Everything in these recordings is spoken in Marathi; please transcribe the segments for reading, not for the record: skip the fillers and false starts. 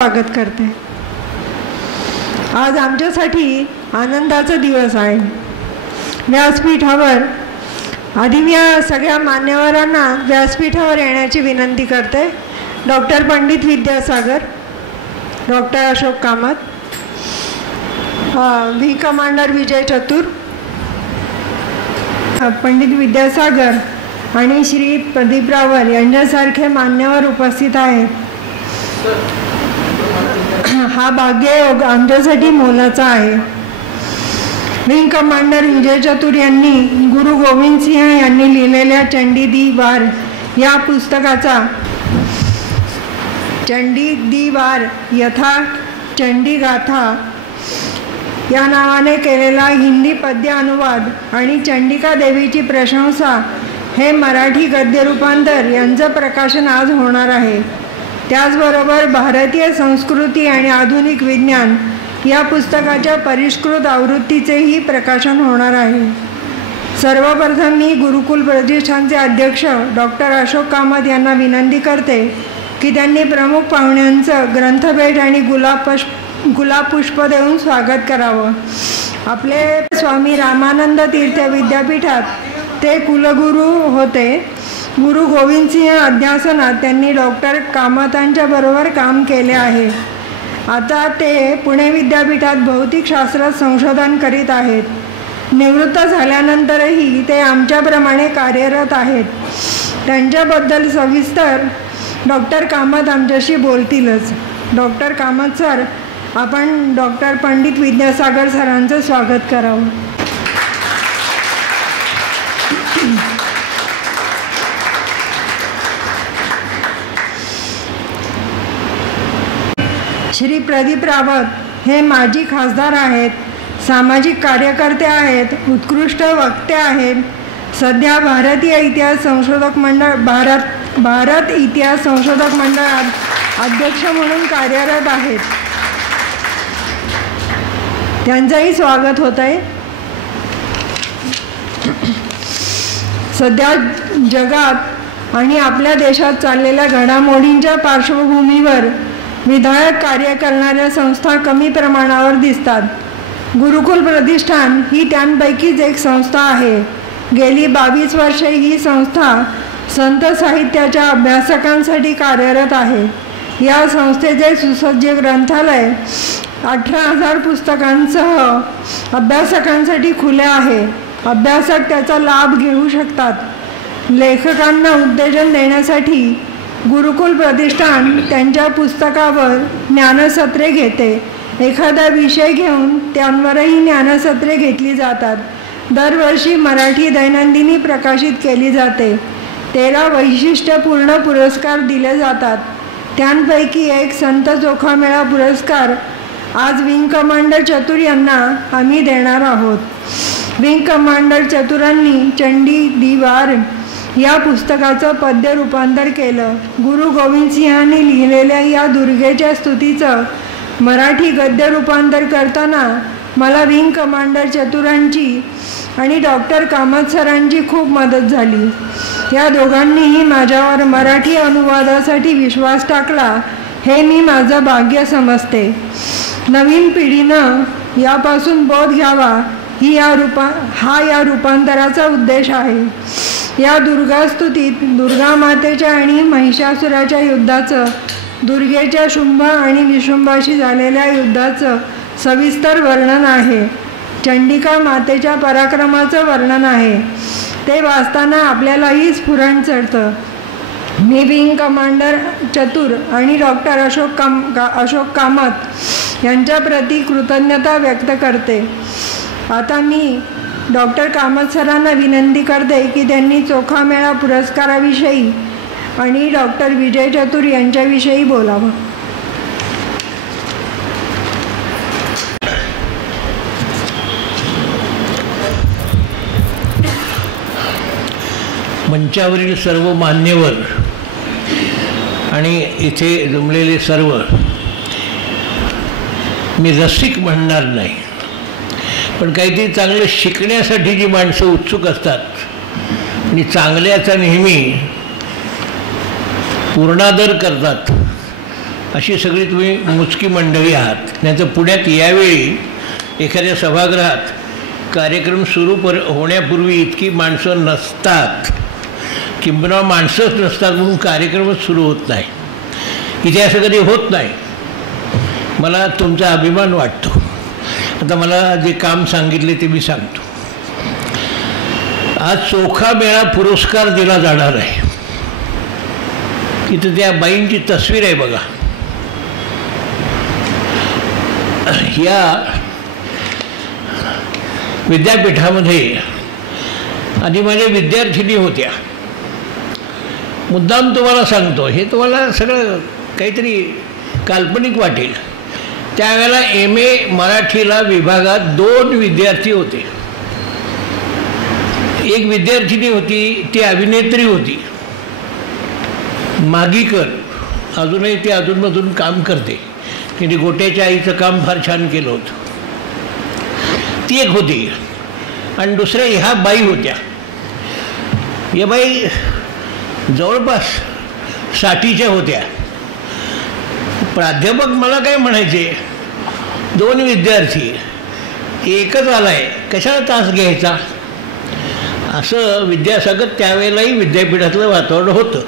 स्वागत करते। आज आमच्यासाठी आनंदाचा दिवस आहे। व्यासपीठावर आधी मी सगळ्या मान्यवरांना व्यासपीठावर येण्याची विनंती करते। Doctor Pandit Vidyasagar, doctor Ashok Kamat, V commander Vijay Chatur, Pandit Vidyasagar आणि श्री प्रदीप रावल यांच्यासारखे मान्यवर उपस्थित आहेत। हा भाग्ययोग आमच्यासाठी मोलाचा आहे। विंग कमांडर विजय चतुर यांनी गुरु गोविंद सिंह यांनी लिहिलेल्या चंडी दी वार या पुस्तकाचा चंडी दी वार यथा चंडी गाथा या नावाने केलेला हिंदी पद्य अनुवाद आणि चंडिका देवीची प्रशंसा हे मराठी गद्य रूपांतर यांचं प्रकाशन आज होणार आहे। त्याचबरोबर भारतीय संस्कृती आणि आधुनिक विज्ञान या पुस्तकाच्या परिष्कृत आवृत्तीचेही प्रकाशन होणार आहे। सर्वप्रथम मी गुरुकुल प्रतिष्ठानचे अध्यक्ष डॉक्टर अशोक कामत यांना विनंती करते की त्यांनी प्रमुख पाहुण्यांचं ग्रंथभेट आणि गुलाब पुष्प देऊन स्वागत करावं। आपले स्वामी रामानंद तीर्थ विद्यापीठात ते कुलगुरू होते। गुरु गोविंद सिंह अध्यासनात त्यांनी डॉक्टर कामतांच्या बरोबर काम केले आहे। आता ते पुणे विद्यापीठात भौतिकशास्त्रात संशोधन करीत आहेत। निवृत्त झाल्यानंतरही ते आमच्याप्रमाणे कार्यरत आहेत। त्यांच्याबद्दल सविस्तर डॉक्टर कामत आमच्याशी बोलतीलच। डॉक्टर कामत सर, आपण डॉक्टर पंडित विद्यासागर सरांचं स्वागत करावं। श्री प्रदीप रावत हे माजी खासदार आहेत, सामाजिक कार्यकर्ते आहेत, उत्कृष्ट वक्ते आहेत। सध्या भारतीय इतिहास संशोधक मंडळ भारत इतिहास संशोधक मंडळात अध्यक्ष म्हणून कार्यरत आहेत। त्यांचंही स्वागत होत आहे। सध्या जगात आणि आपल्या देशात चाललेल्या घडामोडींच्या पार्श्वभूमीवर विधायक कार्य करणाऱ्या संस्था कमी प्रमाणावर दिसतात। गुरुकुल प्रतिष्ठान ही त्यांपैकीच एक संस्था आहे। गेली 22 वर्षे ही संस्था संत साहित्याच्या अभ्यासकांसाठी कार्यरत आहे। या संस्थेचे सुसज्ज ग्रंथालय 18,000 पुस्तकांसह अभ्यासकांसाठी खुले आहे। अभ्यासक त्याचा लाभ घेऊ शकतात। लेखकांना उत्तेजन देण्यासाठी गुरुकुल प्रतिष्ठान त्यांच्या पुस्तकावर ज्ञानसत्रे घेते। एखादा विषय घेऊन त्यांवरही ज्ञानसत्रे घेतली जातात। दरवर्षी मराठी दैनंदिनी प्रकाशित केली जाते। 13 वैशिष्ट्यपूर्ण पुरस्कार दिले जातात। त्यांपैकी एक संत चोखामेळा पुरस्कार आज विंग कमांडर चतुर यांना आम्ही देणार आहोत। विंग कमांडर चतुरांनी चंडी दी वार या पुस्तकाचं पद्य रूपांतर केलं। गुरु गोविंद सिंहांनी लिहिलेल्या या दुर्गेच्या स्तुतीचं मराठी गद्य रूपांतर करताना मला विंग कमांडर चतुरांची आणि डॉक्टर कामत सरांची खूप मदत झाली। या दोघांनीही माझ्यावर मराठी अनुवादासाठी विश्वास टाकला, हे मी माझं भाग्य समजते। नवीन पिढीनं यापासून बोध घ्यावा हा या रूपांतराचा उद्देश आहे। या दुर्गास्तुतीत दुर्गा मातेच्या आणि महिषासुराच्या युद्धाचं, दुर्गेच्या शुंभ आणि निशुंभाशी झालेल्या युद्धाचं सविस्तर वर्णन आहे। चंडिका मातेच्या पराक्रमाचं वर्णन आहे। ते वाचताना आपल्यालाही स्फुरण चढतं। मी विंग कमांडर चतुर आणि डॉक्टर अशोक कामत यांच्याप्रती कृतज्ञता व्यक्त करते। आता मी डॉक्टर कामत सरांना विनंती करते की त्यांनी चोखामेळा पुरस्काराविषयी आणि डॉक्टर विजय चतुर यांच्याविषयी बोलावं। मंचावरील सर्व मान्यवर आणि इथे जमलेले सर्व, मी रसिक म्हणणार नाही, पण काहीतरी चांगलं शिकण्यासाठी जी माणसं उत्सुक असतात आणि चांगल्याचा नेहमी पूर्णादर करतात, अशी सगळी तुम्ही मोजकी मंडळी आहात. नाही तर पुण्यात यावेळी एखाद्या सभागृहात कार्यक्रम सुरू होण्यापूर्वी इतकी माणसं नसतात, किंबहुना माणसंच नसतात म्हणून कार्यक्रमच सुरू होत नाही. इथे असं कधी होत नाही. मला तुमचा अभिमान वाटतो. आता मला जे काम सांगितले ते मी सांगतो. आज चोखा मेळा पुरस्कार दिला जाणार आहे. इथं त्या बाईंची तस्वीर आहे बघा. या विद्यापीठामध्ये आधी माझ्या विद्यार्थिनी होत्या. मुद्दाम तुम्हाला सांगतो, हे तुम्हाला सगळं काहीतरी काल्पनिक वाटेल. त्यावेळेला MA मराठीला विभागात 2 विद्यार्थी होते. एक विद्यार्थिनी होती, ती अभिनेत्री होती, मागीकर. अजूनही ती अधूनमधून काम करते. तिने गोट्याच्या आईचं काम फार छान केलं होतं. ती एक होती. आणि दुसऱ्या ह्या बाई होत्या. या बाई जवळपास 60च्या होत्या. प्राध्यापक मला काय म्हणायचे, 2 विद्यार्थी, एकच आलाय, कशाला तास घ्यायचा, असं विद्यासागर त्यावेळेलाही विद्यापीठातलं वातावरण होतं.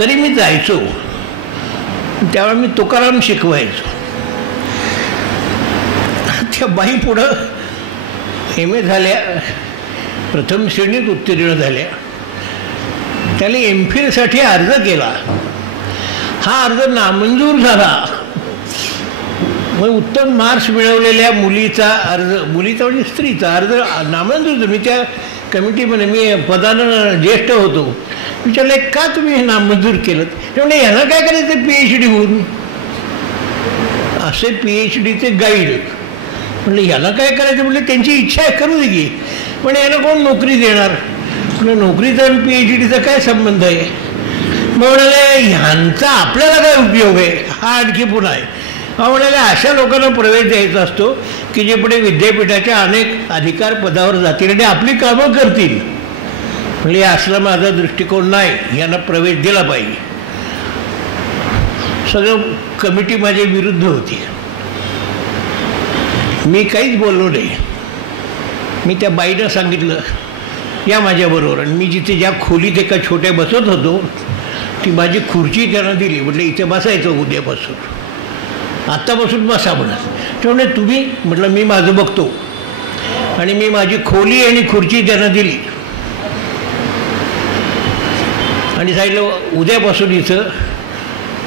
तरी मी जायचो. त्यावेळेला मी तुकाराम शिकवायचो. त्या बाई पुढं MA झाल्या, प्रथम श्रेणीत उत्तीर्ण झाल्या. त्याने MPhilसाठी अर्ज केला. हा अर्ज नामंजूर झाला. मग उत्तम मार्क्स मिळवलेल्या मुलीचा अर्ज, मुलीचा म्हणजे स्त्रीचा अर्ज नामंजूर. मी त्या कमिटीमध्ये, मी पदानं ज्येष्ठ होतो. विचारले, का तुम्ही हे नामंजूर केलं? ते म्हणजे यांना काय करायचं PhD होऊन, असे PhDचे गाईड. म्हणलं ह्याला काय करायचं? म्हटलं त्यांची इच्छा आहे, करू दे की. पण याला कोण नोकरी देणार? म्हटलं नोकरीचा आणि PhDचा काय संबंध आहे? मग म्हणाले ह्यांचा आपल्याला काय उपयोग आहे? हा आणखी पुन्हा आहे. म्हणाले अशा लोकांना प्रवेश द्यायचा असतो की जे पुढे विद्यापीठाच्या अनेक अधिकार पदावर जातील आणि आपली कामं करतील. म्हणजे असला माझा दृष्टिकोन नाही, यांना प्रवेश दिला पाहिजे. सगळं कमिटी माझ्या विरुद्ध होती. मी काहीच बोललो नाही. मी त्या बाईनं सांगितलं या माझ्याबरोबर. आणि मी जिथे ज्या खोलीत एका छोट्या बसत होतो ती माझी खुर्ची त्यांना दिली. म्हटलं इथे बसायचं उद्यापासून, आत्तापासून बसा म्हणत. ते म्हणे तुम्ही? म्हटलं मी माझं बघतो. आणि मी माझी खोली आणि खुर्ची त्यांना दिली आणि सांगितलं उद्यापासून इथं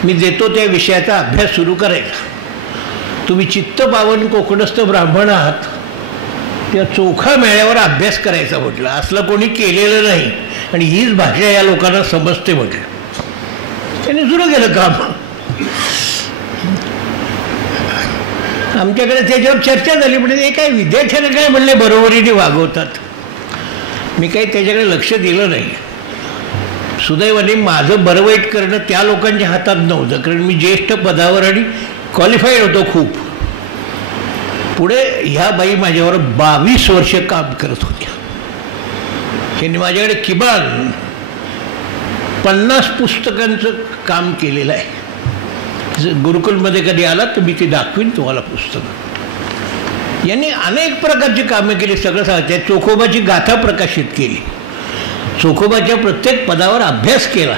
मी देतो त्या विषयाचा अभ्यास सुरू करायचा. तुम्ही चित्तपावन कोकणस्थ ब्राह्मण आहात, त्या चोखा मेळ्यावर अभ्यास करायचा म्हटलं. असलं कोणी केलेलं नाही आणि हीच भाषा या लोकांना समजते म्हटलं. त्यांनी सुरू केलं काम. आमच्याकडे त्याच्यावर चर्चा झाली. म्हणजे हे काय विद्यार्थ्यांना काय म्हणले बरोबरीने वागवतात. मी काही त्याच्याकडे लक्ष दिलं नाही. सुदैवाने माझं बरं वाईट करणं त्या लोकांच्या हातात नव्हतं, कारण मी ज्येष्ठ पदावर आणि क्वालिफाईड होतो खूप. पुढे ह्या बाई माझ्यावर 22 वर्ष काम करत होत्या. त्यांनी माझ्याकडे किमान 50 पुस्तकांचं काम केलेलं आहे. गुरुकुलमध्ये कधी आलात तर मी ती दाखवीन तुम्हाला पुस्तकं. यांनी अनेक प्रकारची कामं केली. सगळं सांगते. चोखोबाची गाथा प्रकाशित केली. चोखोबाच्या प्रत्येक पदावर अभ्यास केला.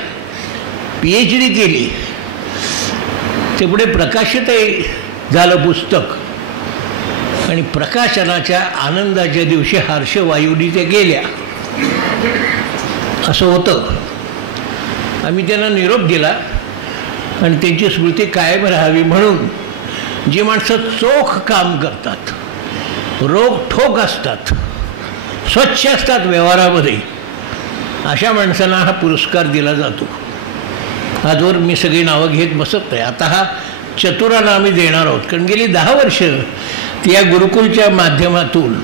PhD केली. ते पुढे प्रकाशितही झालं पुस्तक. आणि प्रकाशनाच्या आनंदाच्या दिवशी हर्षवायूनी ते गेल्या. असं होतं. आम्ही त्यांना निरोप दिला आणि त्यांची स्मृती कायम राहावी म्हणून जी माणसं चोख काम करतात, रोखठोक असतात, स्वच्छ असतात व्यवहारामध्ये, अशा माणसांना हा पुरस्कार दिला जातो. आजवर मी सगळी नावं घेत बसत नाही. आता हा चतुरांना आम्ही देणार आहोत, कारण गेली 10 वर्ष या गुरुकुलच्या माध्यमातून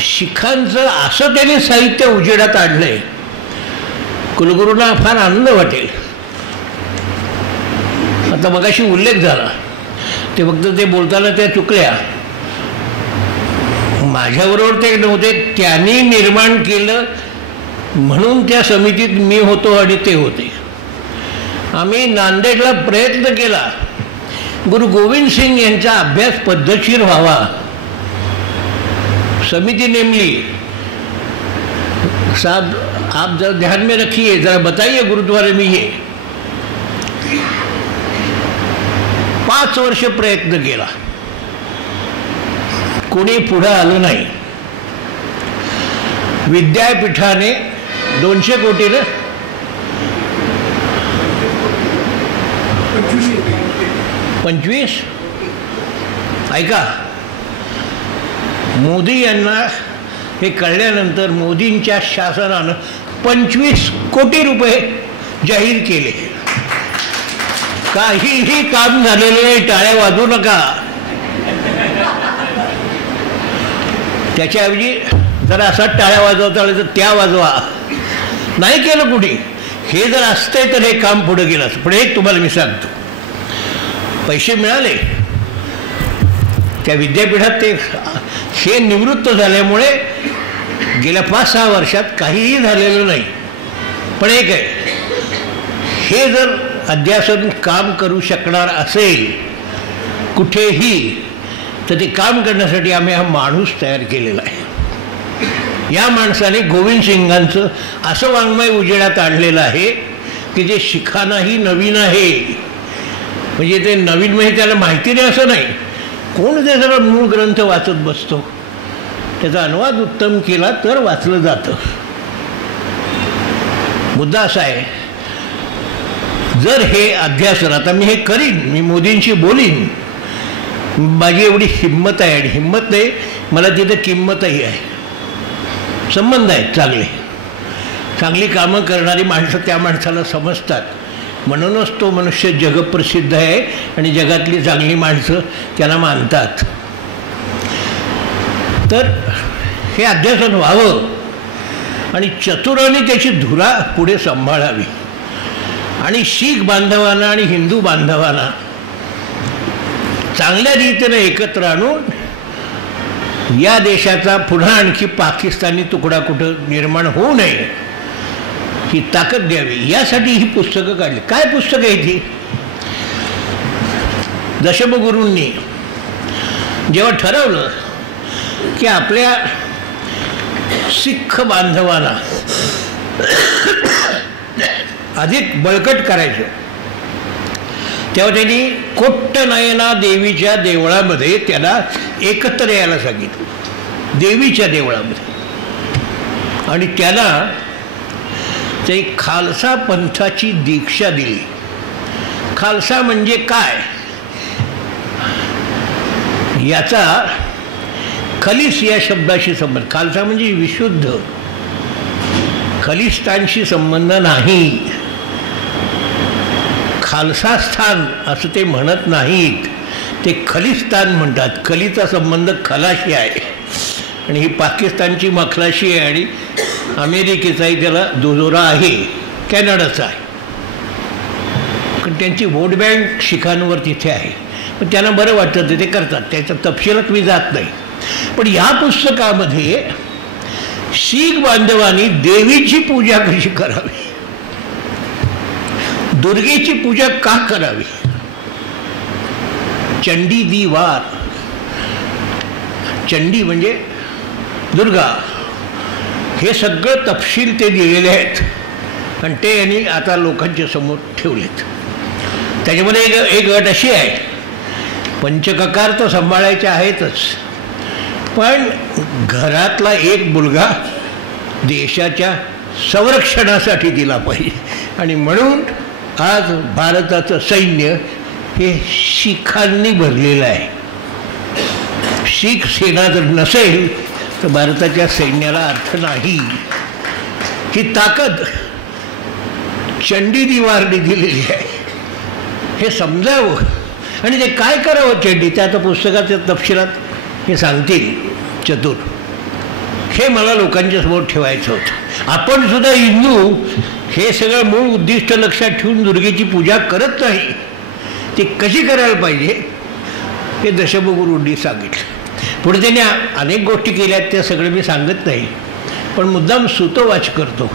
शिखांचं असं त्याने साहित्य उजेडात आणलं आहे, कुलगुरूंना फार आनंद वाटेल. आता मगाशी उल्लेख झाला ते फक्त ते बोलताना त्या चुकल्या. माझ्याबरोबर ते नव्हते, त्यांनी निर्माण केलं म्हणून त्या समितीत मी होतो आणि ते होते. आम्ही नांदेडला प्रयत्न केला गुरु गोविंद सिंग यांचा अभ्यास पद्धतशीर व्हावा, समिति नेमली। साहब आप जरा ध्यान में रखिए, जरा बताइए गुरुद्वारे में ये। 5 वर्ष प्रयत्न केला, कोणी पुढे आलं नाही। विद्यापीठाने 200 कोटी ना 25 ऐका, मोदी यांना हे कळल्यानंतर मोदींच्या शासनानं 25 कोटी रुपये जाहीर केले। काहीही काम झालेले नाही, टाळ्या वाजवू नका। त्याच्याऐवजी जर असा टाळ्या वाजवता आलं तर त्या वाजवा, नाही केलं कुणी। हे जर असते तर हे काम पुढे गेलं असतं। पण एक तुम्हाला मी सांगतो, पैसे मिळाले त्या विद्यापीठात, ते हे निवृत्त झाल्यामुळे गेल्या 5-6 वर्षात काहीही झालेलं नाही। पण एक आहे, हे जर अध्यासन काम करू शकणार असेल कुठेही, तर ते काम करण्यासाठी आम्ही हा माणूस तयार केलेला आहे। या माणसाने गोविंद सिंगांचं असं वाङ्मय उजेडात आणलेलं आहे की जे शिखानाही नवीन आहे। म्हणजे ते नवीन म्हणजे त्याला माहिती नाही असं नाही, कोण ते सगळं मूळ ग्रंथ वाचत बसतो, त्याचा अनुवाद उत्तम केला तर वाचलं जातं। मुद्दा असा आहे, जर हे अध्यासन, आता मी हे करीन, मी मोदींशी बोलीन, माझी एवढी हिंमत आहे, आणि हिंमत नाही मला तिथे किंमतही आहे, संबंध आहेत चांगले, चांगली कामं करणारी माणसं त्या माणसाला समजतात, म्हणूनच तो मनुष्य जगप्रसिद्ध आहे आणि जगातली चांगली माणसं त्याला मानतात। तर हे अध्यासन व्हावं आणि चतुराने त्याची धुरा पुढे सांभाळावी, आणि शीख बांधवांना आणि हिंदू बांधवांना चांगल्या रीतीने एकत्र आणून या देशाचा पुन्हा आणखी पाकिस्तानी तुकडा कुठं निर्माण होऊ नये ही ताकद द्यावी, यासाठी ही पुस्तकं काढली। काय पुस्तकं आहे ती? दशमगुरूंनी जेव्हा ठरवलं की आपल्या सिख बांधवांना अधिक बळकट करायचं, तेव्हा त्यांनी कोट्टनयना देवीच्या देवळामध्ये त्याला एकत्र यायला सांगितलं, देवीच्या देवळामध्ये, आणि त्याला ते खालसा पंथाची दीक्षा दिली। खालसा म्हणजे काय, याचा खलीस या शब्दाशी संबंध, खालसा म्हणजे विशुद्ध, खलिस्तानशी संबंध नाही। खालसा स्थान असं ते म्हणत नाहीत, ते खलिस्तान म्हणतात। खलीचा संबंध खलाशी आहे, आणि ही पाकिस्तानची मखलाशी आहे, आणि अमेरिकेचाही त्याला दुजोरा आहे, कॅनडाचा आहे, पण त्यांची वोट बँक शिखांवर तिथे आहे। पण त्यांना बरं वाटतं ते करतात, त्याच्या तपशिलात मी जात नाही। पण या पुस्तकामध्ये शीख बांधवांनी देवीची पूजा कशी करावी, दुर्गेची पूजा का करावी, चंडी दी वार, चंडी म्हणजे दुर्गा, हे सगळं तपशील ते दिलेले आहेत, आणि ते यांनी आता लोकांच्या समोर ठेवलेत। त्याच्यामध्ये एक अट अशी आहे, पंचककार तर सांभाळायचे आहेतच, पण घरातला एक मुलगा देशाच्या संरक्षणासाठी दिला पाहिजे, आणि म्हणून आज भारताचं सैन्य हे शिखांनी भरलेलं आहे। शीख सेना जर नसेल तर भारताच्या सैन्याला अर्थ नाही। ही ताकद चंडी दिवारने दिलेली आहे, हे समजावं, आणि ते काय करावं चंडी, त्या आता पुस्तकाच्या तपशिलात हे सांगतील चतुर। हे मला लोकांच्या समोर ठेवायचं होतं। आपण सुद्धा हिंदू हे सगळं मूळ उद्दिष्ट लक्षात ठेवून दुर्गेची पूजा करत नाही, ती कशी करायला पाहिजे हे दशमगुरूंनी सांगितलं। पुढे त्यांनी अनेक गोष्टी केल्यात, त्या सगळं मी सांगत नाही, पण मुद्दाम सुतोवाच करतो।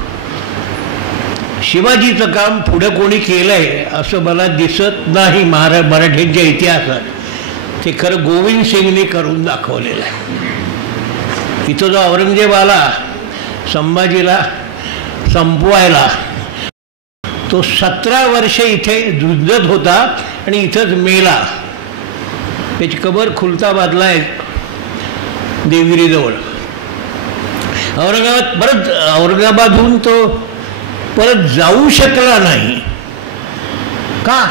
शिवाजीचं काम पुढं कोणी केलं आहे असं मला दिसत नाही मराठ्यांच्या इतिहासात. ते खरं गोविंद सिंगने करून दाखवलेलं आहे. इथं जो औरंगजेब आला संभाजीला संपवायला, तो 17 वर्षे इथे झुंजत होता आणि इथंच मेला. त्याची कबर खुलताबादला आहे देवगिरीजवळ. औरंगाबादहून तो परत जाऊ शकला नाही का?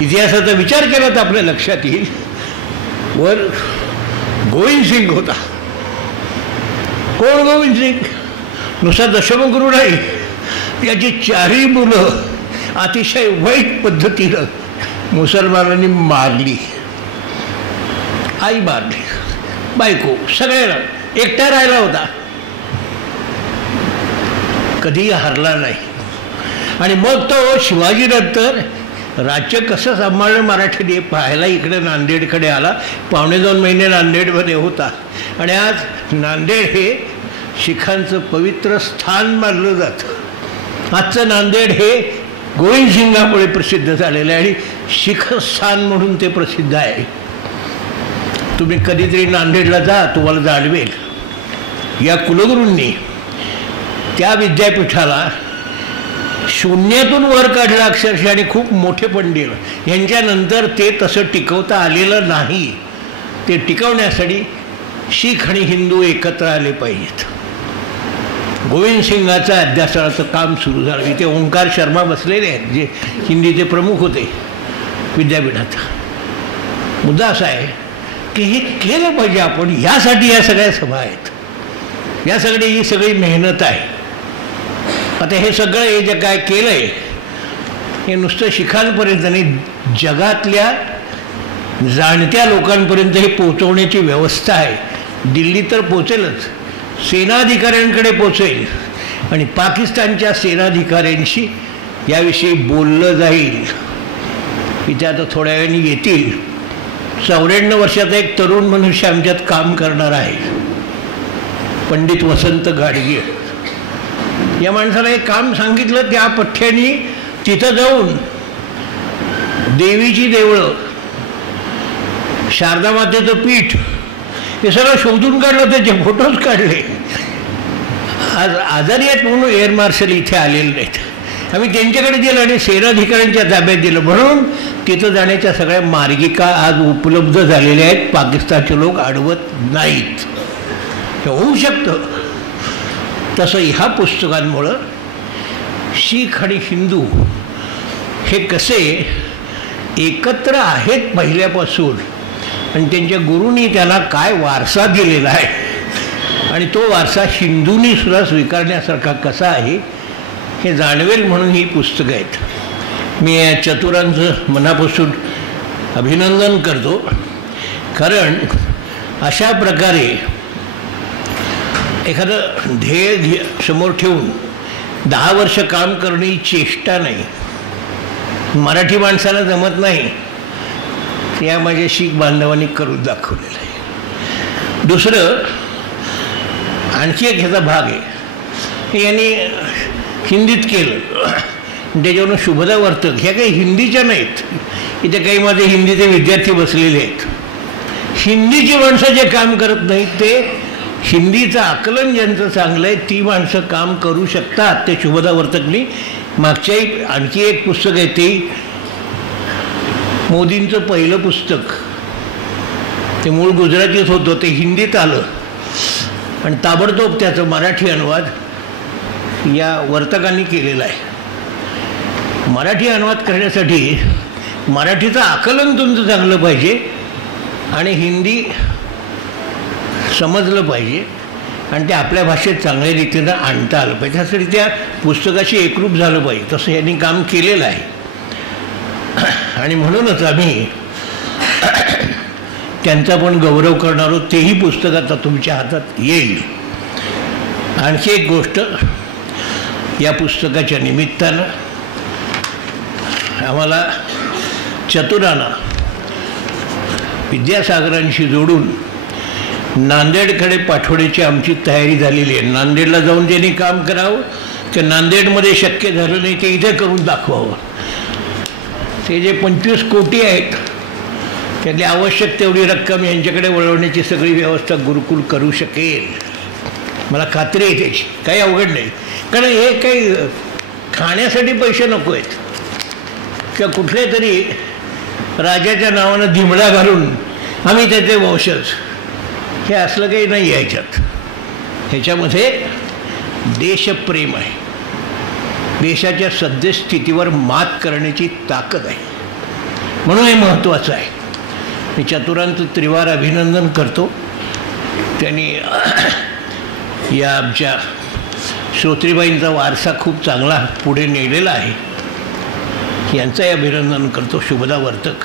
इतिहासाचा विचार केला तर आपल्या लक्षात येईल. वर गोविंद सिंग होता. कोण गोविंद सिंग? नुसता दशमगुरू नाही, याची 4ही मुलं अतिशय वाईट पद्धतीनं मुसलमानांनी मारली. आई मारली, बायको, सगळ्यांना. एकटा राहिला होता, कधीही हरला नाही. आणि मग तो शिवाजीनंतर राज्य कसं सांभाळलं मराठीने पाहायला इकडे नांदेडकडे आला. 2.5 महिने नांदेडमध्ये होता. आणि आज नांदेड हे शिखांचं पवित्र स्थान मानलं जातं. आजचं नांदेड हे गोविंद सिंगामुळे प्रसिद्ध झालेलं आहे आणि शिख स्थान म्हणून ते प्रसिद्ध आहे. तुम्ही कधीतरी नांदेडला जा, तुम्हाला जाणवेल. या कुलगुरूंनी त्या विद्यापीठाला शून्यातून वर काढलं अक्षरशः. आणि खूप मोठे पंडित. यांच्यानंतर ते तसं टिकवता आलेलं नाही. ते टिकवण्यासाठी शीख आणि हिंदू एकत्र आले पाहिजेत. गोविंद सिंगाचं अध्यासनाचं काम सुरू झालं. इथे ओंकार शर्मा बसलेले आहेत, जे हिंदीचे प्रमुख होते विद्यापीठात. मुद्दा असा आहे की हे केलं पाहिजे आपण. यासाठी या सगळ्या सभा आहेत, या ही सगळी मेहनत आहे. आता हे सगळं हे जे काय केलं आहे हे नुसतं शिखांपर्यंत नाही, जगातल्या जाणत्या लोकांपर्यंत हे पोचवण्याची व्यवस्था आहे. दिल्ली तर पोचेलच, सेनाधिकाऱ्यांकडे पोचेल आणि पाकिस्तानच्या सेनाधिकाऱ्यांशी याविषयी बोललं जाईल. इथे आता थोड्या वेळाने येतील. 94 वर्षाचा एक तरुण मनुष्य आमच्यात काम करणार आहे, पंडित वसंत गाडगे. या माणसाला एक काम सांगितलं, त्या पठ्ठ्यानी तिथं जाऊन देवीची देवळं, शारदा मातेचं पीठ हे सगळं शोधून काढलं, त्याचे फोटोज काढले. आज आजारी आहेत म्हणून एअर मार्शल इथे आलेले नाहीत. आम्ही त्यांच्याकडे दिलं आणि सेनाधिकाऱ्यांच्या ताब्यात दिलं. म्हणून तिथं जाण्याच्या सगळ्या मार्गिका आज उपलब्ध झालेल्या आहेत. पाकिस्तानचे लोक अडवत नाहीत. हे होऊ शकतं. तसं ह्या पुस्तकांमुळं शीख आणि हिंदू हे कसे एकत्र आहेत पहिल्यापासून, आणि त्यांच्या गुरूंनी त्यांना काय वारसा दिलेला आहे आणि तो वारसा हिंदूंनी सुद्धा स्वीकारण्यासारखा कसा आहे हे जाणवेल म्हणून ही पुस्तकं आहेत. मी या चतुरांचं मनापासून अभिनंदन करतो. कारण अशा प्रकारे एखादं ध्येय समोर ठेवून 10 वर्ष काम करणं ही चेष्टा नाही. मराठी माणसाला जमत नाही. या माझ्या शीख बांधवांनी करून दाखवलेलं आहे. दुसरं आणखी एक ह्याचा भाग आहे, हे यांनी हिंदीत केलं. त्याच्यावरून शुभदा वर्तक ह्या काही हिंदीच्या नाहीत. इथे काही माझे हिंदीचे विद्यार्थी बसलेले आहेत. हिंदीची माणसं जे काम करत नाहीत, ते हिंदीचं आकलन ज्यांचं चांगलं आहे ती माणसं काम करू शकतात. ते शुभदा वर्तकनी मागच्याही आणखी एक पुस्तक आहे, ते मोदींचं पहिलं पुस्तक. ते मूळ गुजरातीत होतं, ते हिंदीत आलं आणि ताबडतोब त्याचं मराठी अनुवाद या वर्तकांनी केलेला आहे. मराठी अनुवाद करण्यासाठी मराठीचं आकलन तुमचं चांगलं पाहिजे आणि हिंदी समजलं पाहिजे आणि ते आपल्या भाषेत चांगल्या रीतीनं आणता आलं पाहिजे. त्यासाठी त्या पुस्तकाशी एकरूप झालं पाहिजे. तसं यांनी काम केलेलं आहे. आणि म्हणूनच आम्ही त्यांचा पण गौरव करणार आहोत. तेही पुस्तक आता तुमच्या हातात येईल. आणखी एक गोष्ट, या पुस्तकाच्या निमित्तानं आम्हाला चतुरांना विद्यासागरांशी जोडून नांदेडकडे पाठवण्याची आमची तयारी झालेली आहे. नांदेडला जाऊन ज्यांनी काम करावं की नांदेडमध्ये शक्य झालं नाही ते इथे करून दाखवावं. ते जे 25 कोटी आहेत त्यातली आवश्यक तेवढी रक्कम यांच्याकडे वळवण्याची सगळी व्यवस्था गुरुकुल करू शकेल. मला खात्री आहे त्याची, काही अवघड नाही. कारण हे काही खाण्यासाठी पैसे नको आहेत किंवा कुठल्या तरी राजाच्या नावानं धिमडा घालून आम्ही त्याचे वंशज, हे असलं काही नाही आहे ह्याच्यात. ह्याच्यामध्ये देशप्रेम आहे, देशाच्या सद्यस्थितीवर मात करण्याची ताकद आहे, म्हणून हे महत्त्वाचं आहे. मी चतुरांचं त्रिवार अभिनंदन करतो. त्यांनी या आमच्या श्रोत्रीबाईंचा वारसा खूप चांगला पुढे नेलेला आहे, यांचंही अभिनंदन करतो. शुभदा वर्तक.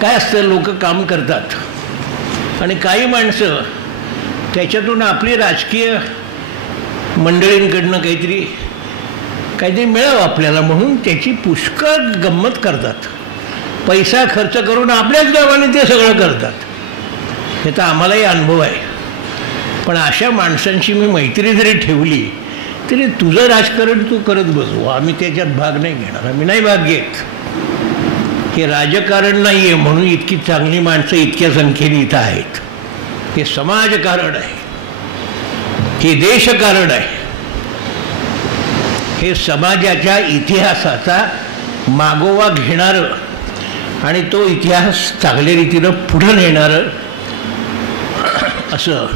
काय असतं, लोक काम करतात आणि काही माणसं त्याच्यातून आपली राजकीय मंडळींकडनं काहीतरी मिळावं आपल्याला म्हणून त्याची पुष्कळ गंमत करतात. पैसा खर्च करून आपल्याच गावाने ते सगळं करतात. हे तर आम्हालाही अनुभव आहे. पण अशा माणसांशी मी मैत्री जरी ठेवली तरी तुझं राजकारण तू करत बसू, आम्ही त्याच्यात भाग नाही घेणार, आम्ही नाही भाग घेत. हे राजकारण नाही आहे म्हणून इतकी चांगली माणसं इतक्या संख्येने इथं आहेत. हे समाजकारण आहे, हे देशकारण आहे, हे समाजाच्या इतिहासाचा मागोवा घेणारं आणि तो इतिहास चांगल्या रीतीनं पुढं नेणारं असं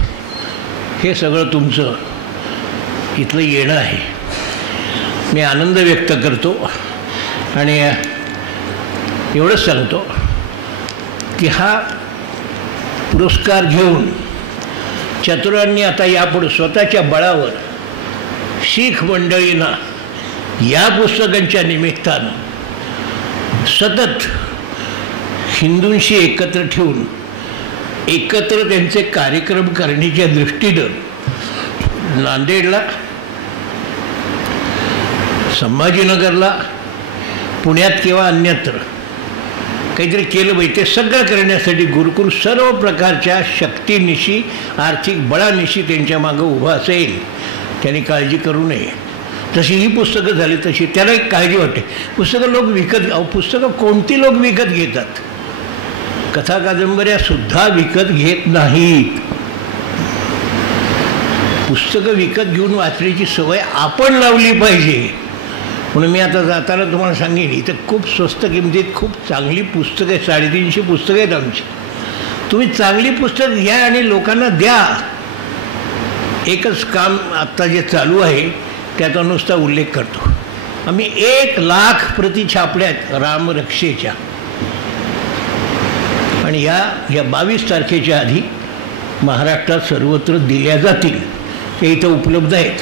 हे सगळं तुमचं इथलं येणं आहे. मी आनंद व्यक्त करतो आणि एवढंच सांगतो की हा पुरस्कार घेऊन चतुरांनी आता यापुढे स्वतःच्या बळावर शीख मंडळींना या पुस्तकांच्या निमित्तानं सतत हिंदूंशी एकत्र ठेवून एकत्र त्यांचे कार्यक्रम करण्याच्या दृष्टीनं नांदेडला, संभाजीनगरला, पुण्यात किंवा अन्यत्र काहीतरी केलं पाहिजे. ते सगळं करण्यासाठी गुरुकुल सर्व प्रकारच्या शक्तीनिशी, आर्थिक बळानिशी त्यांच्या मागं उभं असेल. त्यांनी काळजी करू नये. जशी ही पुस्तकं झाली तशी त्याला एक काळजी वाटते. पुस्तकं लोक पुस्तकं कोणती लोक विकत घेतात? कथा कादंबऱ्यासुद्धा विकत घेत नाहीत. पुस्तकं विकत घेऊन वाचण्याची सवय आपण लावली पाहिजे. म्हणून मी आता जाताना तुम्हाला सांगेन, इथं खूप स्वस्त किमतीत खूप चांगली पुस्तकं आहेत. 350 पुस्तकं आहेत आमची. तुम्ही चांगली पुस्तक घ्या आणि लोकांना द्या. एकच काम आत्ता जे चालू आहे त्याचा नुसता उल्लेख करतो. आम्ही 1,00,000 प्रती छापल्यात रामरक्षेच्या आणि या 22 तारखेच्या आधी महाराष्ट्रात सर्वत्र दिल्या जातील. ते इथं उपलब्ध आहेत.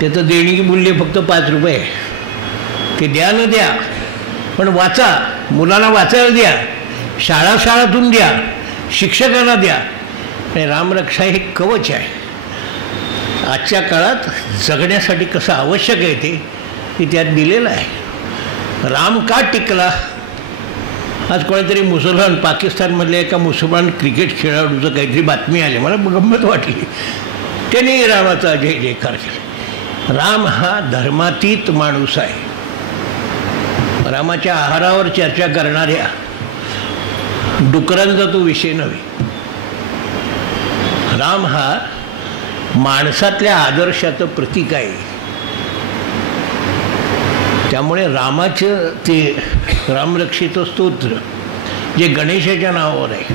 त्याचं देणगी मूल्य फक्त 5 रुपये आहे. ते द्या न द्या पण वाचा, मुलांना वाचायला द्या, शाळातून द्या, शिक्षकांना द्या. आणि रामरक्षा हे कवच आहे. आजच्या काळात जगण्यासाठी कसं आवश्यक आहे ते त्यात दिलेलं आहे. राम का टिकला? आज कोणीतरी मुसलमान, पाकिस्तानमधल्या एका मुसलमान क्रिकेट खेळाडूचं काहीतरी बातमी आली, मला गंमत वाटली. त्यांनी रामाचा जय जयकार केला. राम हा धर्मातीत माणूस आहे. रामाच्या आहारावर चर्चा करणाऱ्या डुकरांचा तो विषय नव्हे. राम हा माणसातल्या आदर्शाचं प्रतीक आहे. त्यामुळे रामाचं ते रामरक्षेचं स्तोत्र जे गणेशाच्या नावावर आहे,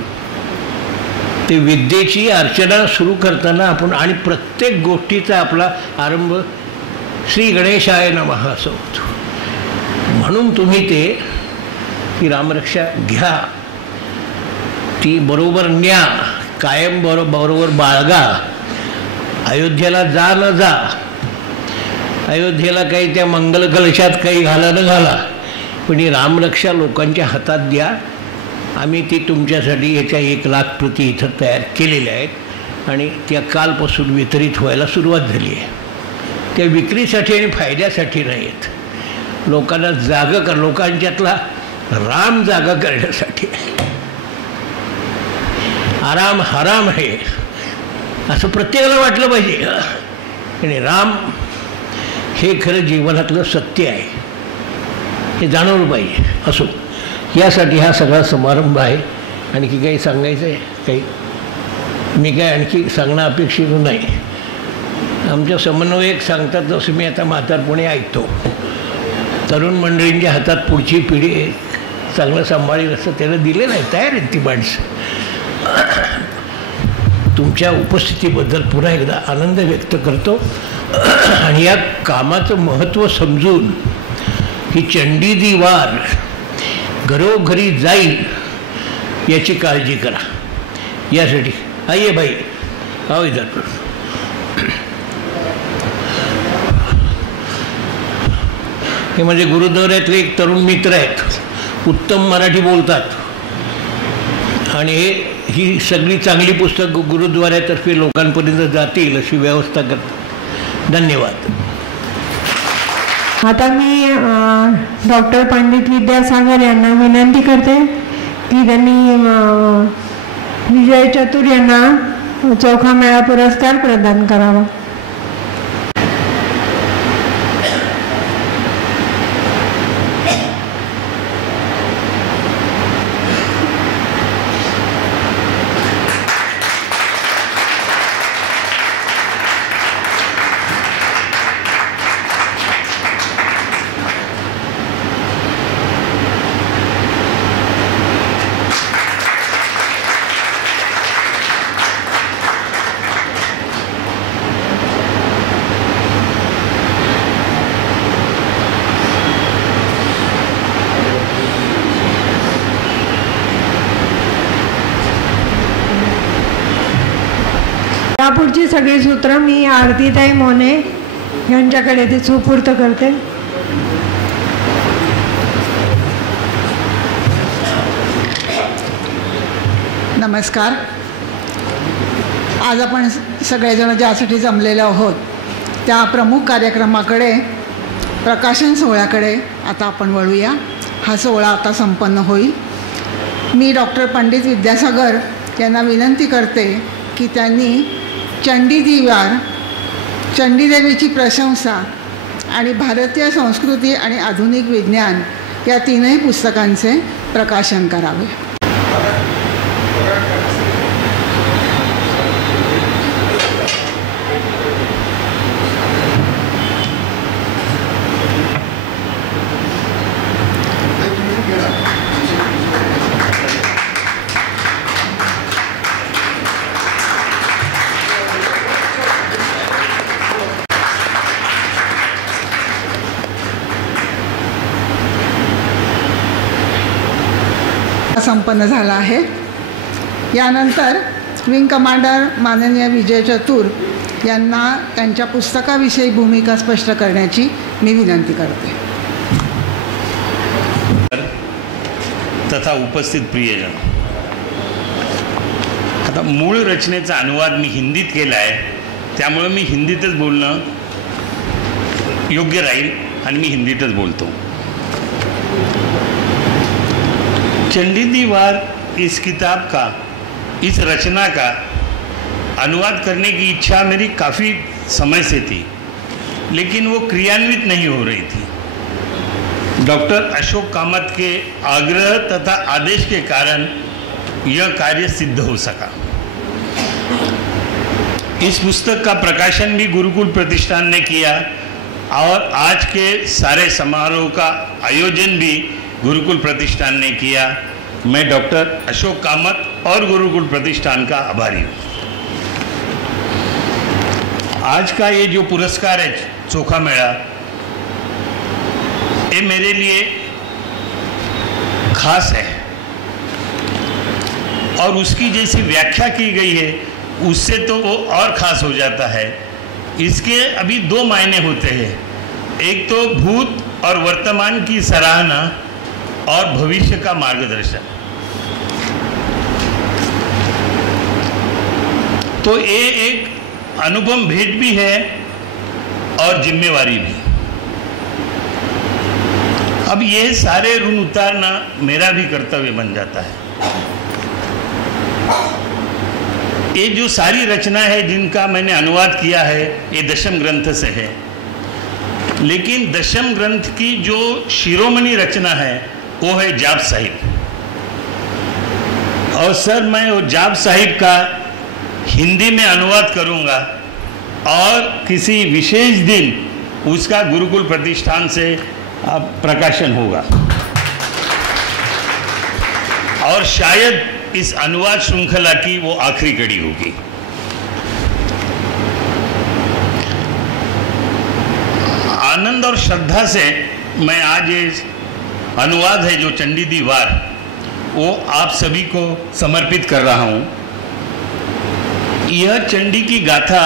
ते विद्येची अर्चना सुरू करताना आपण आणि प्रत्येक गोष्टीचा आपला आरंभ श्री गणेशाय नमः असं होतो. म्हणून तुम्ही ती रामरक्षा घ्या, ती बरोबर न्या, कायम बरोबर बाळगा. अयोध्येला जा न जा, अयोध्येला काही त्या मंगल कलशात काही घाला न घाला, पण ही रामरक्षा लोकांच्या हातात द्या. आम्ही ती तुमच्यासाठी याच्या 1,00,000 प्रती इथं तयार केलेल्या आहेत आणि त्या कालपासून वितरित व्हायला सुरुवात झाली आहे. त्या विक्रीसाठी आणि फायद्यासाठी नाही आहेत. लोकांना लोकांच्यातला राम जागा करण्यासाठी. आराम हराम आहे असं प्रत्येकाला वाटलं पाहिजे. आणि राम हे खरं जीवनातलं सत्य आहे, हे जाणवलं पाहिजे. असो, यासाठी हा सगळा समारंभ आहे. आणखी काही सांगायचं आहे? काही मी काय आणखी सांगणं अपेक्षित नाही. आमच्या समन्वयक सांगतात जसं मी आता म्हातारपणे ऐकतो. तरुण मंडळींच्या हातात पुढची पिढी चांगलं सांभाळेल असं त्याला दिलेलं आहे, तयार आहेत ती माणसं. तुमच्या उपस्थितीबद्दल पुन्हा एकदा आनंद व्यक्त करतो आणि या कामाचं महत्त्व समजून ही चंडी दी वार घरोघरी जाईल याची काळजी करा. यासाठी आइए भाई, आओ इधर. हे म्हणजे गुरुद्वाऱ्यातले एक तरुण मित्र आहेत, उत्तम मराठी बोलतात आणि ही सगळी चांगली पुस्तकं गुरुद्वाऱ्यातर्फे लोकांपर्यंत जातील अशी व्यवस्था करतात. धन्यवाद. आता मी डॉक्टर पंडित विद्यासागर यांना विनंती करते की त्यांनी विजय चतुर यांना चोखा मेळा पुरस्कार प्रदान करावा. यापुढची सगळी सूत्र मी आरतीताई मोने यांच्याकडे ते सुपूर्त करते. नमस्कार. आज आपण सगळेजण ज्यासाठी जमलेले आहोत त्या प्रमुख कार्यक्रमाकडे, प्रकाशन सोहळ्याकडे आता आपण वळूया. हा सोहळा आता संपन्न होईल. मी डॉक्टर पंडित विद्यासागर यांना विनंती करते की त्यांनी चंडी दी वार, चंडीदेवीची प्रशंसा आणि भारतीय संस्कृती आणि आधुनिक विज्ञान या तीनही पुस्तकांचे प्रकाशन करावे. संपन्न झाला आहे. यानंतर विंग कमांडर माननीय विजय चतुर यांना त्यांच्या पुस्तकाविषयी भूमिका स्पष्ट करण्याची मी विनंती करते. तथा उपस्थित प्रियजन, आता मूळ रचनेचा अनुवाद मी हिंदीत केला आहे, त्यामुळे मी हिंदीतच बोलणं योग्य राहील आणि मी हिंदीतच बोलतो. चंडी दी वार इस किताब का, इस रचना का अनुवाद करने की इच्छा मेरी काफ़ी समय से थी, लेकिन वो क्रियान्वित नहीं हो रही थी. डॉक्टर अशोक कामत के आग्रह तथा आदेश के कारण यह कार्य सिद्ध हो सका. इस पुस्तक का प्रकाशन भी गुरुकुल प्रतिष्ठान ने किया और आज के सारे समारोह का आयोजन भी गुरुकुल प्रतिष्ठान ने किया. मैं डॉक्टर अशोक कामत और गुरुकुल प्रतिष्ठान का आभारी हूँ. आज का ये जो पुरस्कार है चोखा मेळा, ये मेरे लिए खास है और उसकी जैसी व्याख्या की गई है उससे तो वो और खास हो जाता है. इसके अभी दो मायने होते हैं. एक तो भूत और वर्तमान की सराहना और भविष्य का मार्गदर्शन. तो ये एक अनुपम भेंट भी है और जिम्मेवारी भी. अब ये सारे ऋण उतारना मेरा भी कर्तव्य बन जाता है. ये जो सारी रचना है जिनका मैंने अनुवाद किया है, ये दशम ग्रंथ से है. लेकिन दशम ग्रंथ की जो शिरोमणि रचना है वो है जाप साहिब। और सर मैं वो जाप साहिब का हिंदी में अनुवाद करूंगा और किसी विशेष दिन उसका गुरुकुल प्रतिष्ठान से प्रकाशन होगा और शायद इस अनुवाद श्रृंखला की वो आखिरी कड़ी होगी। आनंद और श्रद्धा से मैं आज ये अनुवाद है जो चंडीदी वार वो आप सभी को समर्पित कर रहा हूँ। यह चंडी की गाथा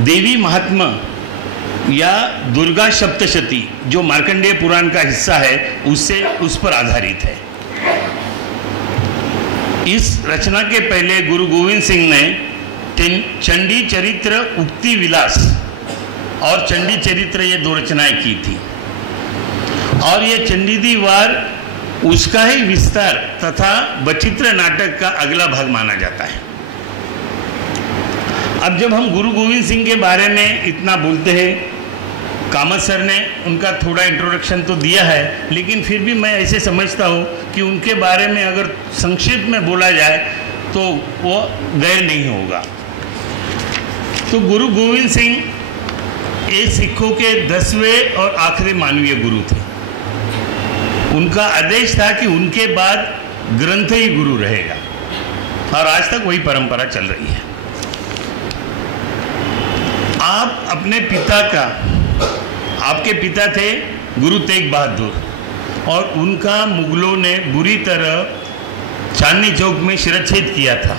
देवी महात्मा या दुर्गा सप्तशती जो मार्कंडेय पुराण का हिस्सा है उस पर आधारित है। इस रचना के पहले गुरु गोविंद सिंह ने चंडी चरित्र उक्ति विलास और चंडी चरित्र ये 2 रचनाएं की थी और ये चंडीदी वार उसका ही विस्तार तथा बचित्र नाटक का अगला भाग माना जाता है। अब जब हम गुरु गोविंद सिंह के बारे में इतना बोलते हैं, कामत सर ने उनका थोड़ा इंट्रोडक्शन तो दिया है, लेकिन फिर भी मैं ऐसे समझता हूँ कि उनके बारे में अगर संक्षिप्त में बोला जाए तो वो गैर नहीं होगा। तो गुरु गोविंद सिंह ये सिखों के 10वें और आखिरी मानवीय गुरु थे। उनका आदेश था कि उनके बाद ग्रंथ ही गुरु रहेगा और आज तक वही परंपरा चल रही है। आप अपने पिता का, आपके पिता थे गुरु तेग बहादुर और उनका मुगलों ने बुरी तरह चांदनी चौक में शिरच्छेद किया था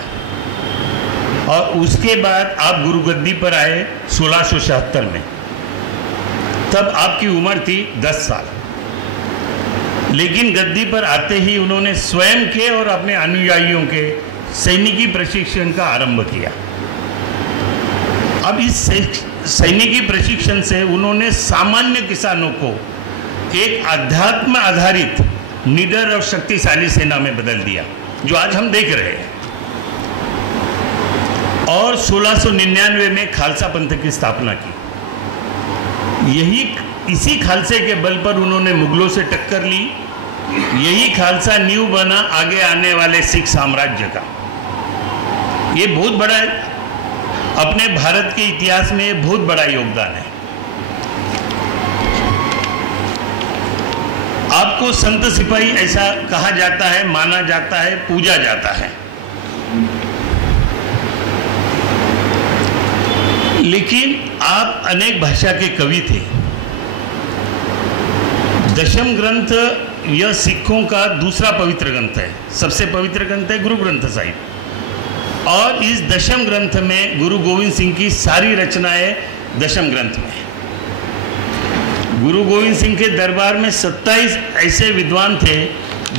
और उसके बाद आप गुरु गद्दी पर आए 1676 में। तब आपकी उम्र थी 10 साल, लेकिन गद्दी पर आते ही उन्होंने स्वयं के और अपने अनुयायियों के सैनिकी प्रशिक्षण का आरंभ किया। अब इस सैनिकी प्रशिक्षण से उन्होंने सामान्य किसानों को एक अध्यात्म आधारित निडर और शक्तिशाली सेना में बदल दिया जो आज हम देख रहे हैं। और 1699 में खालसा पंथ की स्थापना की। इसी खालसे के बल पर उन्होंने मुगलों से टक्कर ली। यही खालसा नींव बना आगे आने वाले सिख साम्राज्य का। ये बहुत बड़ा, अपने भारत के इतिहास में बहुत बड़ा योगदान है। आपको संत सिपाही ऐसा कहा जाता है, माना जाता है, पूजा जाता है, लेकिन आप अनेक भाषा के कवि थे। दशम ग्रंथ यह सिखों का दूसरा पवित्र ग्रंथ है। सबसे पवित्र ग्रंथ है गुरु ग्रंथ साहिब और इस दशम ग्रंथ में गुरु गोविंद सिंह की सारी रचनाएं दशम ग्रंथ में। गुरु गोविंद सिंह के दरबार में 27 ऐसे विद्वान थे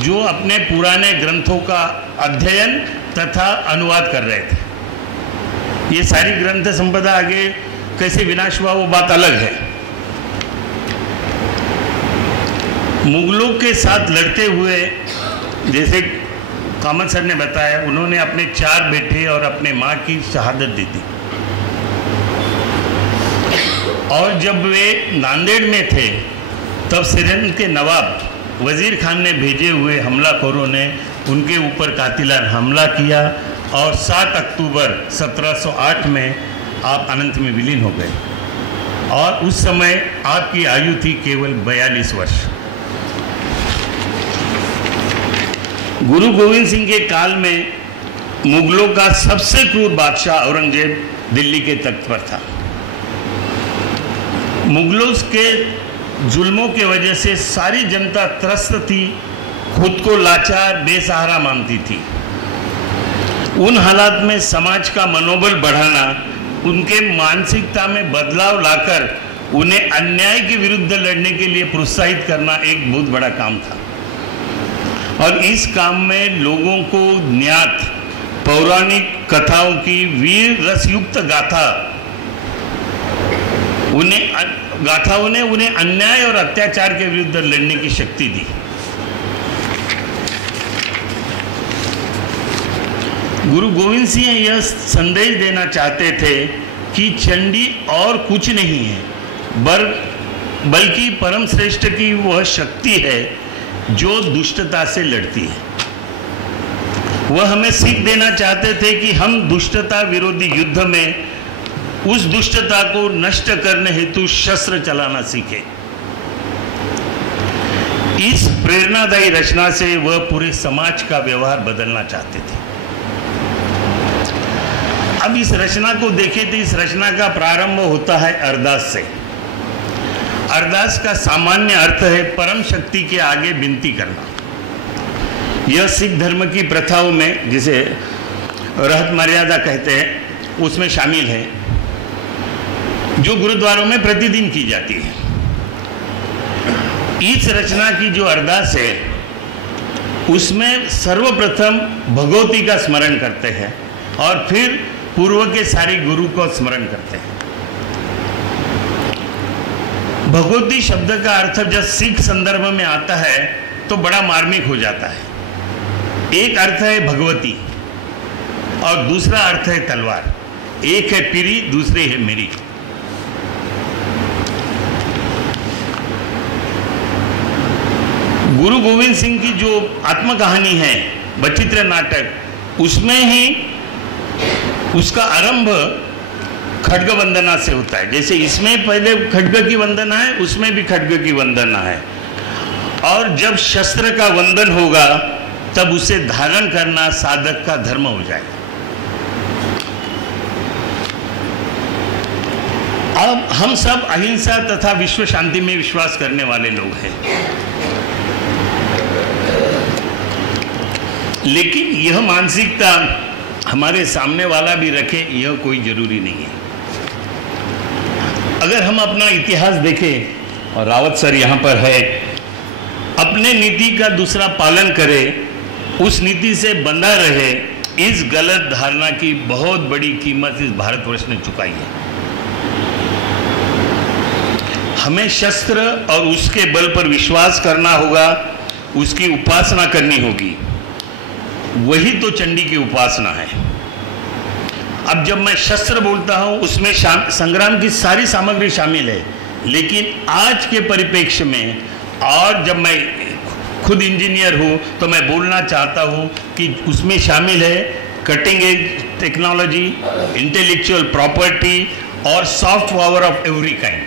जो अपने पुराने ग्रंथों का अध्ययन तथा अनुवाद कर रहे थे। ये सारी ग्रंथ संपदा आगे कैसे विनाश हुआ वो बात अलग है। मुगलों के साथ लड़ते हुए, जैसे कामत सर ने बताया, उन्होंने अपने 4 बेटे और अपने माँ की शहादत दी थी। और जब वे नांदेड़ में थे तब सिरन के नवाब वजीर खान ने भेजे हुए हमलाखोरों ने उनके ऊपर कातिलाना हमला किया और 7 अक्टूबर 1708 में आप अनंत में विलीन हो गए और उस समय आपकी आयु थी केवल 42 वर्ष। गुरु गोविंद सिंह के काल में मुगलों का सबसे क्रूर बादशाह औरंगजेब दिल्ली के तख्त पर था। मुगलों के जुल्मों के वजह से सारी जनता त्रस्त थी, खुद को लाचार बेसहारा मानती थी। उन हालात में समाज का मनोबल बढ़ाना, उनके मानसिकता में बदलाव लाकर उन्हें अन्याय के विरुद्ध लड़ने के लिए प्रोत्साहित करना एक बहुत बड़ा काम था। और इस काम में लोगों को ज्ञात पौराणिक कथाओं की वीर रसयुक्त गाथाओं ने उन्हें अन्याय और अत्याचार के विरुद्ध लड़ने की शक्ति दी। गुरु गोविंद सिंह यह संदेश देना चाहते थे कि चंडी और कुछ नहीं है बल्कि परम श्रेष्ठ की वह शक्ति है जो दुष्टता से लड़ती है। वह हमें सीख देना चाहते थे कि हम दुष्टता विरोधी युद्ध में उस दुष्टता को नष्ट करने हेतु शस्त्र चलाना सीखें। इस प्रेरणादायी रचना से वह पूरे समाज का व्यवहार बदलना चाहते थे। अब इस रचना को देखें तो इस रचना का प्रारंभ होता है अरदास से। अरदास का सामान्य अर्थ है परम शक्ति के आगे विनती करना। यह सिख धर्म की प्रथाओं में, जिसे रहत मर्यादा कहते हैं, उसमें शामिल है, जो गुरुद्वारों में प्रतिदिन की जाती है। इस रचना की जो अरदास है उसमें सर्वप्रथम भगवती का स्मरण करते हैं और फिर पूर्व के सारे गुरु को स्मरण करते हैं। भगवती शब्द का अर्थ जब सिख संदर्भ में आता है तो बड़ा मार्मिक हो जाता है। एक अर्थ है भगवती और दूसरा अर्थ है तलवार। एक है पीरी, दूसरी है मेरी। गुरु गोविंद सिंह की जो आत्मकहानी है, बचित्र नाटक, उसमें ही उसका आरंभ खड्ग वंदना से होता है। जैसे इसमें पहले खड्ग की वंदना है, उसमें भी खड्ग की वंदना है। और जब शस्त्र का वंदन होगा तब उसे धारण करना साधक का धर्म हो जाएगा। अब हम सब अहिंसा तथा विश्व शांति में विश्वास करने वाले लोग हैं, लेकिन यह मानसिकता हमारे सामने वाला भी रखे यह कोई जरूरी नहीं है। अगर हम अपना इतिहास देखें, और रावत सर यहाँ पर है, अपने नीति का दूसरा पालन करे, उस नीति से बंधा रहे, इस गलत धारणा की बहुत बड़ी कीमत इस भारतवर्ष ने चुकाई है। हमें शस्त्र और उसके बल पर विश्वास करना होगा, उसकी उपासना करनी होगी। वही तो चंडी की उपासना है। अब जब मैं शस्त्र बोलता हूं उसमें संग्राम की सारी सामग्री शामिल है, लेकिन आज के परिप्रेक्ष्य में, और जब मैं खुद इंजीनियर हूं तो मैं बोलना चाहता हूं कि उसमें शामिल है cutting edge technology, intellectual property और soft power of every kind.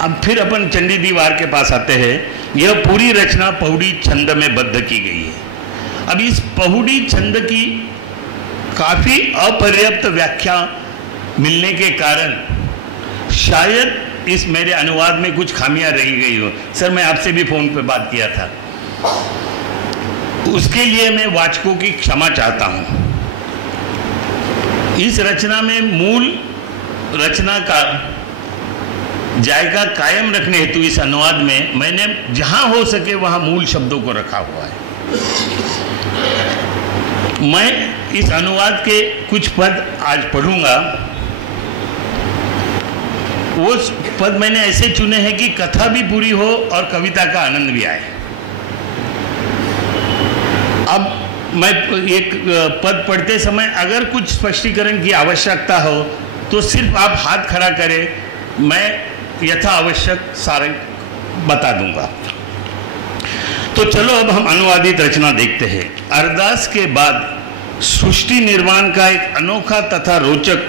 अब फिर अपन चंडी दीवार के पास आते हैं। यह पूरी रचना पहुड़ी छंद में बद्ध की गई है। अब इस पहुड़ी छंद की काफी अपर्याप्त व्याख्या मिलने के कारण शायद इस मेरे अनुवाद में कुछ खामियां रही गई हो। सर, मैं आपसे भी फोन पे बात किया था, उसके लिए मैं वाचकों की क्षमा चाहता हूं। इस रचना में मूल रचना का जायका कायम रखने हेतु इस अनुवाद में मैंने जहां हो सके वहां मूल शब्दों को रखा हुआ है। मैं इस अनुवाद के कुछ पद आज पढ़ूंगा। वो पद मैंने ऐसे चुने हैं कि कथा भी पूरी हो और कविता का आनंद भी आए। अब मैं एक पद पढ़ते समय अगर कुछ स्पष्टीकरण की आवश्यकता हो तो सिर्फ आप हाथ खड़ा करें, मैं यथा आवश्यक सारे बता दूंगा। तो चलो अब हम अनुवादित रचना देखते हैं। अरदास के बाद सृष्टि निर्माण का एक अनोखा तथा रोचक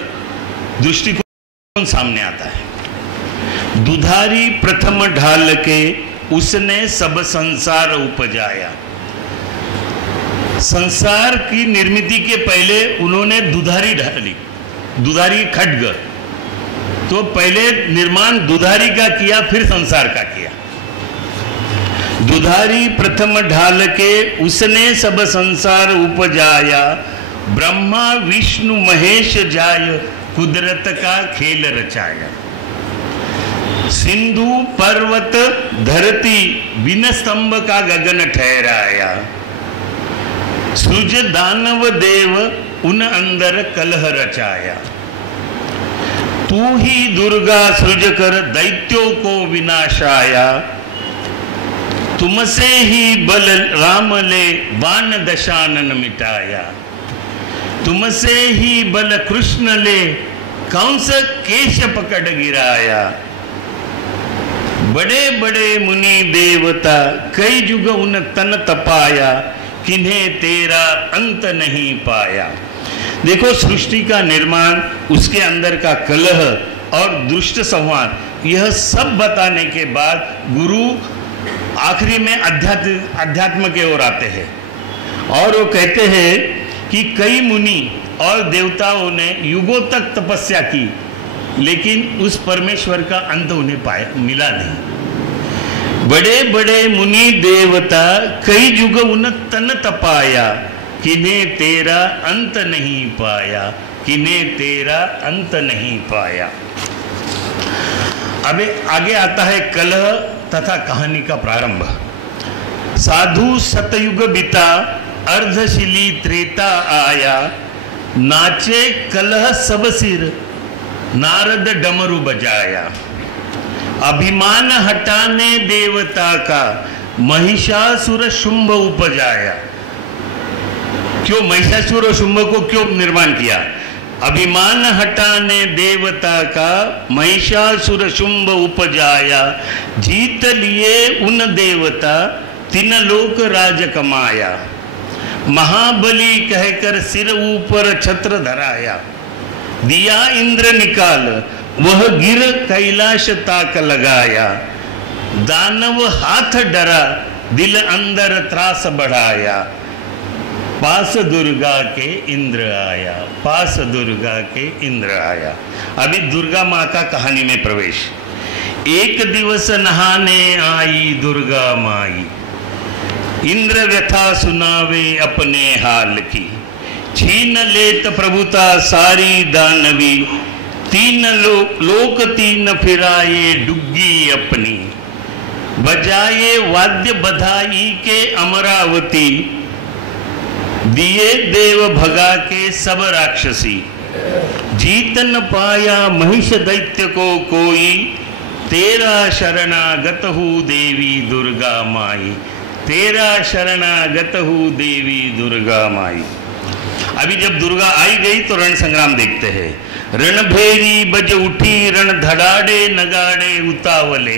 दृष्टिकोण सामने आता है। दुधारी प्रथम ढाल के उसने सब संसार उपजाया। संसार की निर्मिति के पहले उन्होंने दुधारी ढाली, दुधारी खड्ग, तो पहले निर्माण दुधारी का किया, फिर संसार का किया। दुधारी प्रथम ढाल के उसने सब संसार उपजाया। ब्रह्मा विष्णु महेश जाय कुदरत का खेल रचाया। सिंधु पर्वत धरती बिन स्तंभ का गगन ठहराया। सृज दानव देव उन अंदर कलह रचाया। तू ही दुर्गा सृज कर दैत्यों को विनाशाया। तुमसे ही बल राम ले बाण दशानन मिटाया। तुमसे ही बल कृष्ण ले कंस केश पकड़ गिराया। बड़े बड़े मुनि देवता कई युग उन तन तपाया, किन्हें तेरा अंत नहीं पाया। देखो, सृष्टि का निर्माण, उसके अंदर का कलह और दुष्ट संहार, यह सब बताने के बाद गुरु आखिरी में अध्यात्म के ओर आते हैं और वो कहते हैं कि कई मुनि और देवताओं ने युगों तक तपस्या की, लेकिन उस परमेश्वर का अंत उन्हें मिला नहीं। बड़े बड़े मुनि देवता कई युग उन तन तपाया, किन्हें तेरा अंत नहीं पाया, किन्हें तेरा अंत नहीं पाया। अब आगे आता है कलह तथा कहानी का प्रारंभ। साधु सतयुग बिता, अर्धशिली त्रेता आया, नाचे कलह सब सिर, नारद डमरू बजाया। अभिमान हटाने देवता का, महिषासुर शुंभ उपजाया। क्यों महिषासुर और शुंभ को क्यों निर्माण किया? अभिमान हटाने देवता का, महिषासुर शुंभ उपजाया। जीत लिए उन देवता, तीन लोक राज कमाया। महाबली कहकर सिर ऊपर छत्र धराया। दिया इंद्र निकाल, वह गिर कैलाश ताक लगाया। दानव हाथ डरा, दिल अंदर त्रास बढ़ाया। पास दुर्गा के इंद्र आया, पास दुर्गा के इंद्र आया। अभी दुर्गा माँ का कहानी में प्रवेश। एक दिवस नहाने आई दुर्गा माई, इंद्र व्यथा सुनावे अपने हाल की। छीन लेत प्रभुता सारी दानवी, तीन लोक तीन फिराए डुग्गी अपनी। बजाए वाद्य बधाई के अमरावती, दिए देव भगा के सब राक्षसी। जीत न पाया महिष दैत्य को कोई, तेरा शरणागत हूँ देवी दुर्गा माई, तेरा शरणागत हूँ देवी दुर्गा माई। अभी जब दुर्गा आई गई तो रण संग्राम देखते हैं। रणभेरी बज उठी, रण धड़ाड़े नगाड़े उतावले।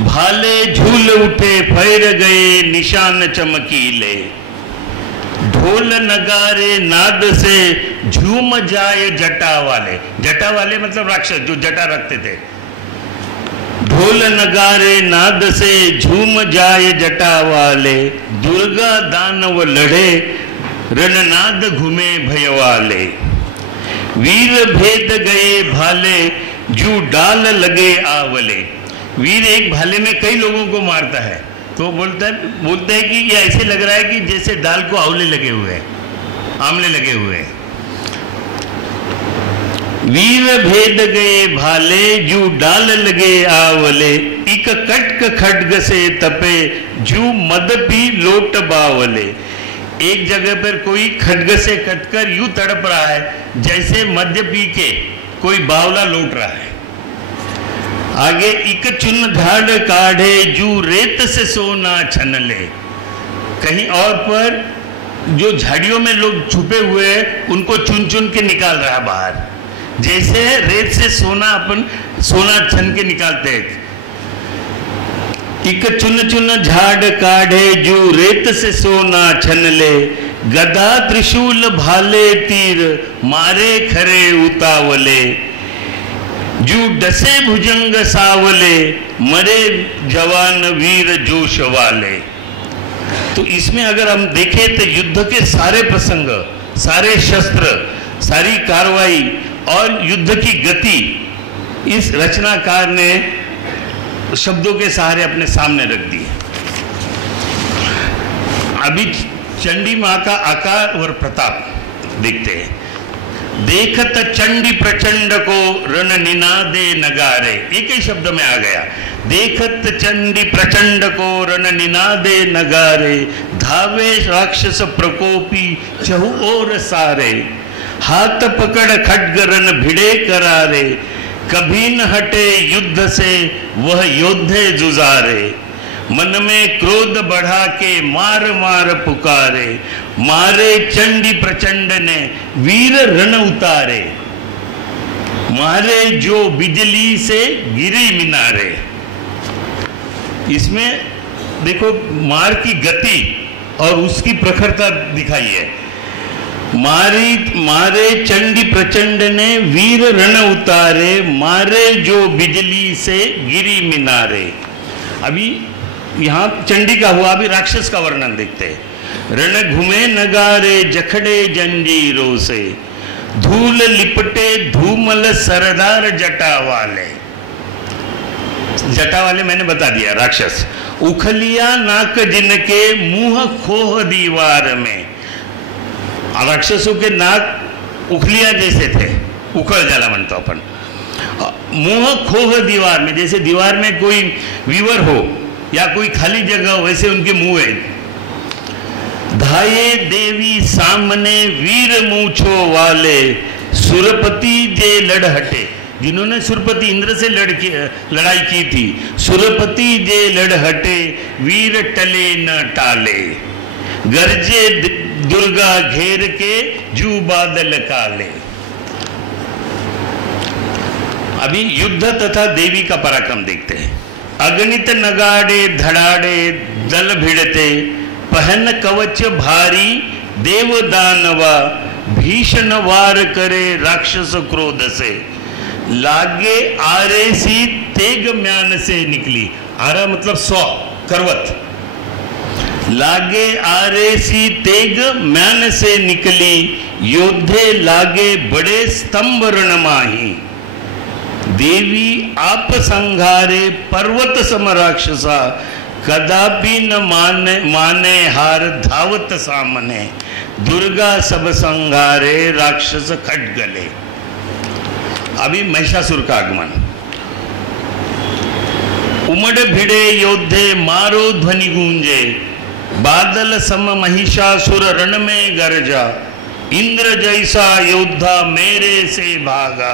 भाले झूल उठे, फैर गए निशान चमकीले। ढोल नगारे नाद से झूम जाए जटा वाले। जटा वाले मतलब राक्षस जो जटा रखते थे। ढोल नगारे नाद से झूम जाए जटा वाले। दुर्गा दानव लड़े, रणनाद घूमे भय वाले। वीर भेद गए भाले, जू डाल लगे आवले। वीर एक भाले में कई लोगों को मारता है, तो बोलते हैं कि ये ऐसे लग रहा है कि जैसे डाल को आंवले लगे हुए हैं, आंवले लगे हुए हैं। वीर भेद गए भाले, जू डाल लगे आवले। इक कटक खड्ग से तपे, जू मद पी लोट बावले। एक जगह पर कोई खड्ग से कटकर यूं तड़प रहा है जैसे मद्य पी के कोई बावला लौट रहा है। आगे इक चुन झाड़ काढ़े, जू रेत से सोना छन ले। कहीं और पर जो झाड़ियों में लोग छुपे हुए हैं उनको चुन चुन के निकाल रहा है बाहर, जैसे रेत से सोना छन के निकालते हैं। इक चुन चुन झाड़ काढ़े, जू रेत से सोना छन ले। गदा त्रिशूल भाले तीर, मारे खरे उतावले। जू डसे भुजंग सावले, मरे जवान वीर जोश वाले। तो इसमें अगर हम देखें तो युद्ध के सारे प्रसंग, सारे शस्त्र, सारी कार्रवाई और युद्ध की गति इस रचनाकार ने शब्दों के सहारे अपने सामने रख दी। अभी चंडी मां का आकार और प्रताप देखते हैं। देखत चंडी प्रचंड को, रण निनादे नगारे। एक ही शब्द में आ गया। देखत चंडी प्रचंड को, रण निनादे नगारे। धावे राक्षस प्रकोपी, चहु और सारे। हाथ पकड़ खड्ग रन भिड़े करारे। कभी न हटे युद्ध से, वह योद्धे जुजारे। मन में क्रोध बढ़ा के मार मार पुकारे। मारे चंडी प्रचंड ने, वीर रण उतारे। मारे जो बिजली से गिरी मीनारे। इसमें देखो मार की गति और उसकी प्रखरता दिखाई है। मारे चंडी प्रचंड ने वीर रण उतारे, मारे जो बिजली से गिरी मीनारे। अभी यहाँ चंडी का हुआ, अभी राक्षस का वर्णन देखते हैं। रण घूमे नगारे जखड़े जंजीरों से, धूल लिपटे धूमल सरदार जटा वाले मैंने बता दिया राक्षस। उखलिया नाक जिनके मुंह खोह दीवार में। राक्षसों के नाक उखलिया जैसे थे, उखल जाला म्हणतो अपन। मुंह खोह दीवार में, जैसे दीवार में कोई वीवर हो या कोई खाली जगह हो, वैसे उनके मुंह है। धाये देवी सामने वीर मूछो वाले, सुरपति जे लड़ हटे। जिन्होंने सुरपति इंद्र से लड़ाई की थी, सुरपति जे लड़ हटे, वीर टले न टाले। गरजे दुर्गा घेर के जू बादल काले। अभी युद्ध तथा देवी का पराक्रम देखते हैं। अगणित नगाड़े धड़ाड़े दल भिड़ते, पहन कवच भारी देव दानवा, भीषण वार करे राक्षस क्रोध से। लागे आरे सी तेग म्यान से निकली। आरा मतलब 100 करवत। लागे आरे सी तेग म्यान से निकली, योद्धे लागे बड़े स्तंभ रण माही। देवी आप संघारे पर्वत सम राक्षसा, कदापि न माने हार धावत सामने। दुर्गा सब संघारे राक्षस खट गले। अभी महिषासुर का आगमन। उमड़ भिड़े योद्धे मारो ध्वनि गूंजे, बादल सम महिषासुर रण में गरजा। इंद्र जैसा योद्धा मेरे से भागा,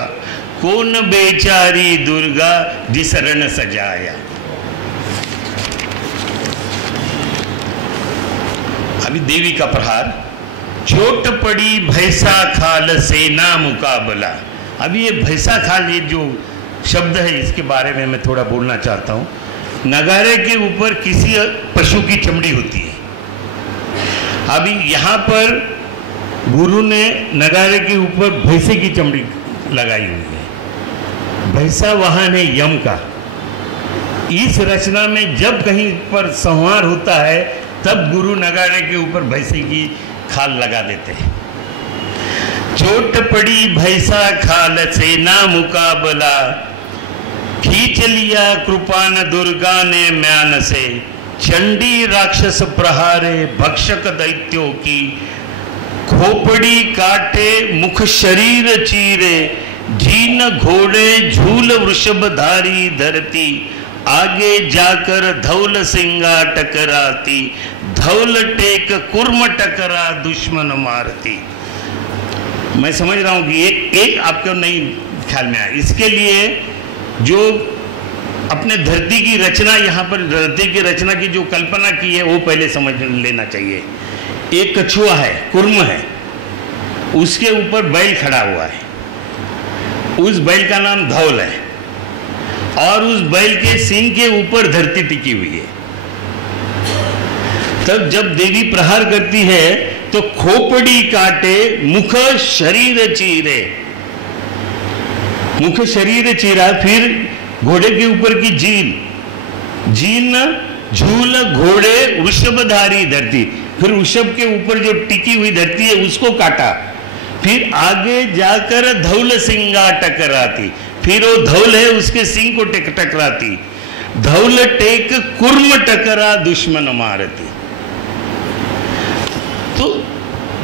कौन बेचारी दुर्गा जिस रण सजाया। अभी देवी का प्रहार। चोट पड़ी भैसा खाल सेना मुकाबला। अभी ये भैसा खाल, ये जो शब्द है, इसके बारे में मैं थोड़ा बोलना चाहता हूँ। नगारे के ऊपर किसी पशु की चमड़ी होती है। अभी यहाँ पर गुरु ने नगारे के ऊपर भैंसे की चमड़ी लगाई हुई है। भैंसा वाहन है यम का। इस रचना में जब कहीं पर संहार होता है, तब गुरु नगारे के ऊपर भैंसे की खाल लगा देते हैं। चोट पड़ी भैसा खाल सेना मुकाबला, खींच लिया कृपान दुर्गा ने म्यान से। चंडी राक्षस प्रहारे भक्षक दैत्यों की, खोपड़ी काटे मुख शरीर चीरे। जीन घोड़े झूल वृषभधारी धरती, आगे जाकर धौल सिंगा टकराती। धौल टेक कुर्म टकरा दुश्मन मारती। मैं समझ रहा हूं कि एक आपको नहीं ख्याल में आया। इसके लिए जो अपने धरती की रचना, यहाँ पर धरती की रचना की जो कल्पना की है, वो पहले समझ लेना चाहिए। एक कछुआ है, कुर्म है, उसके ऊपर बैल खड़ा हुआ है। उस बैल का नाम धौल है, और उस बैल के सींग के ऊपर धरती टिकी हुई है। तब जब देवी प्रहार करती है तो खोपड़ी काटे मुख शरीर चीरे। मुख शरीर चीरा, फिर घोड़े के ऊपर की जीन झूल घोड़े वृषभधारी धरती, फिर वृषभ के ऊपर जो टिकी हुई धरती है उसको काटा। फिर आगे जाकर धौल सिंगा टकराती, फिर वो धौल है उसके सिंग को टकराती। धौल टेक कुर्म टकरा दुश्मन मारती। तो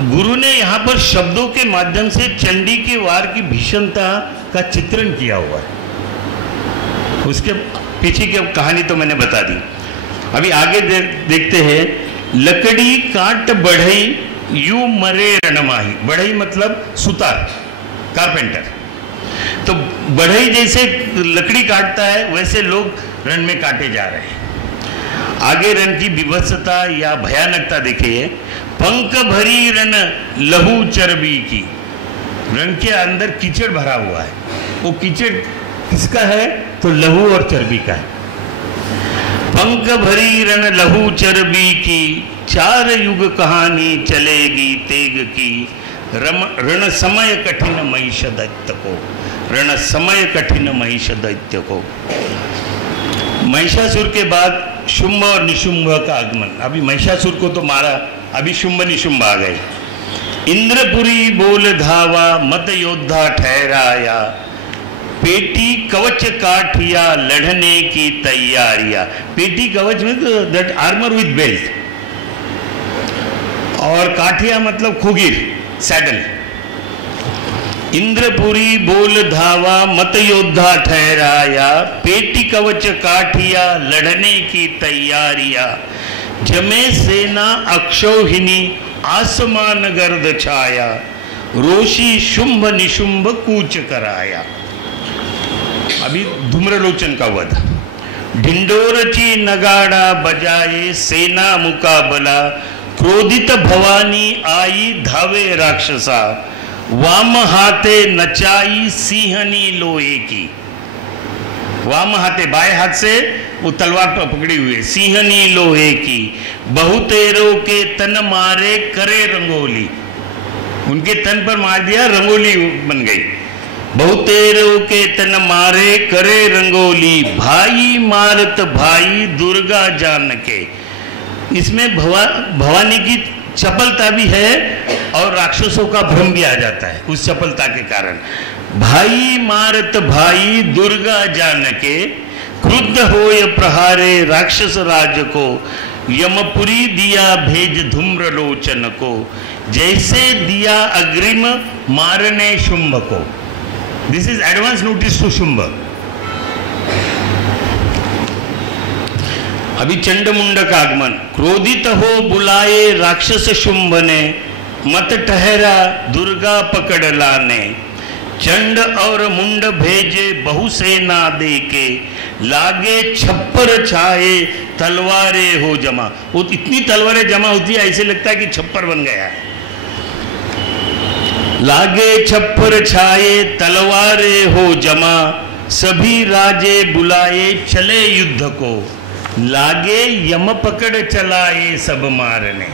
गुरु ने यहाँ पर शब्दों के माध्यम से चंडी के वार की भीषणता का चित्रण किया हुआ है। उसके पीछे की कहानी तो मैंने बता दी। अभी आगे देखते हैं। लकड़ी काट बढ़ई यू मरे रणमाही। बढ़ई मतलब सुतार, कारपेंटर। तो बढ़ई जैसे लकड़ी काटता है, वैसे लोग रण में काटे जा रहे हैं। आगे रण की विभत्सता या भयानकता देखिए। पंख भरी रण लहू चर्बी की। रण के अंदर कीचड़ भरा हुआ है। वो कीचड़ किसका है? तो लहू और चर्बी का है। पंख भरी रण लहू चर्बी की, 4 युग कहानी चलेगी तेग की। रण समय कठिन महिष दैत्य को, रण समय कठिन महिष दैत्य को। महिषासुर के बाद शुंभ और निशुंभ का आगमन। अभी महिषासुर को तो मारा, अभी शुंभ निशुंभ आ गए। इंद्रपुरी बोल धावा, मत योद्धा ठहराया। पेटी कवच काठिया, लड़ने की तैयारियां। पेटी कवच में तो दैट आर्मर विद बेल्ट, और काठिया मतलब खुगीर, सैडल। इंद्रपुरी बोल धावा, मत योद्धा ठहराया। पेटी कवच काठिया, लड़ने की तैयारियां। जमे सेना अक्षौहिणी, आसमान गर्द छाया। रोषी शुंभ निशुंभ कूच कराया। अभी धूम्रलोचन का वध। ढिंडोरची नगाड़ा बजाए, सेना मुकाबला। क्रोधित भवानी आई, धावे राक्षसा। वाम हाथे नचाई, सिंहनी लोहे की। वाम हाथे, बाएं हाथ से वो तलवार पकड़ी हुई है, सिंहनी लोहे की। बहुतेरों के तन मारे, करे रंगोली। उनके तन पर मार दिया, रंगोली बन गई। बहुतेरों के तन मारे, करे रंगोली। भाई मारत भाई, दुर्गा जान के। इसमें भवानी की चपलता भी है और राक्षसों का भ्रम भी आ जाता है उस चपलता के कारण। भाई मारत भाई, दुर्गा जान के। क्रुद्ध होय प्रहारे, राक्षस राज को। यमपुरी दिया भेज धूम्रलोचन को। जैसे दिया अग्रिम, मारने शुंभ को। This is advance notice to Shumbh. अभी चंडमुंड का आगमन। क्रोधित हो बुलाए, राक्षस शुंभ ने। मत ठहरा, दुर्गा पकड़ लाने। चंड और मुंड भेजे, बहुसेना देके। लागे छप्पर छाए, तलवारें हो जमा। वो इतनी तलवारें जमा होती है, ऐसे लगता है कि छप्पर बन गया है। लागे छप्पर छाए, तलवारें हो जमा। सभी राजे बुलाए, चले युद्ध को। लागे यम पकड़ चलाए, सब मारने।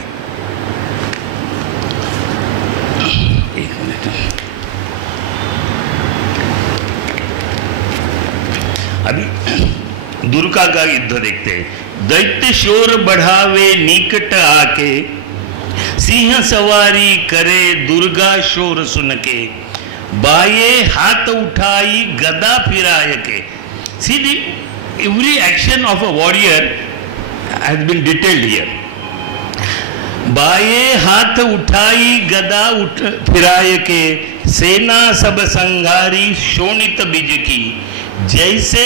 एक मिनट, अभी दुर्गा का युद्ध देखते हैं। दैत्य शोर बढ़ावे, निकट आके। सिंह सवारी करे, दुर्गा शोर सुन के। बाये हाथ उठाई, गदा फिराय के। सीधी every action of a warrior has been detailed here. बाये हाथ उठाई, गदा फिराय के। सेना सब संघारी, शोणित बीज की। जैसे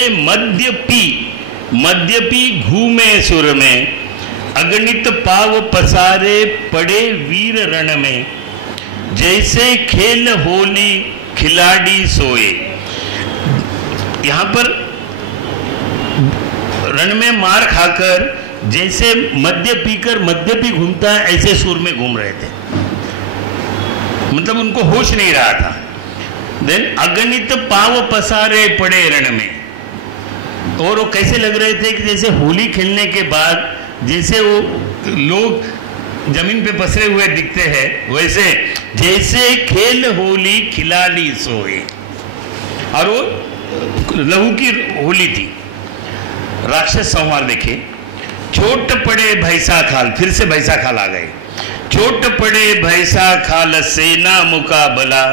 मद्यपी घूमे सुर में। अगणित पाव पसारे, पड़े वीर रण में। जैसे खेल होली, खिलाड़ी सोए। यहां पर रण में मार खाकर जैसे मद्यपी घूमता है, ऐसे सुर में घूम रहे थे। मतलब उनको होश नहीं रहा था। देन अगणित पाव पसारे, पड़े रण में। और वो कैसे लग रहे थे कि जैसे होली खेलने के बाद जैसे वो लोग जमीन पे पसरे हुए दिखते हैं, वैसे जैसे खेल होली, खिलाड़ी सोए। और वो लहू की होली थी। राक्षस संहार देखे। छोट पड़े भैसा खाल, फिर से भैसा खाल आ गए। छोट पड़े भैसा खाल, सेना मुकाबला।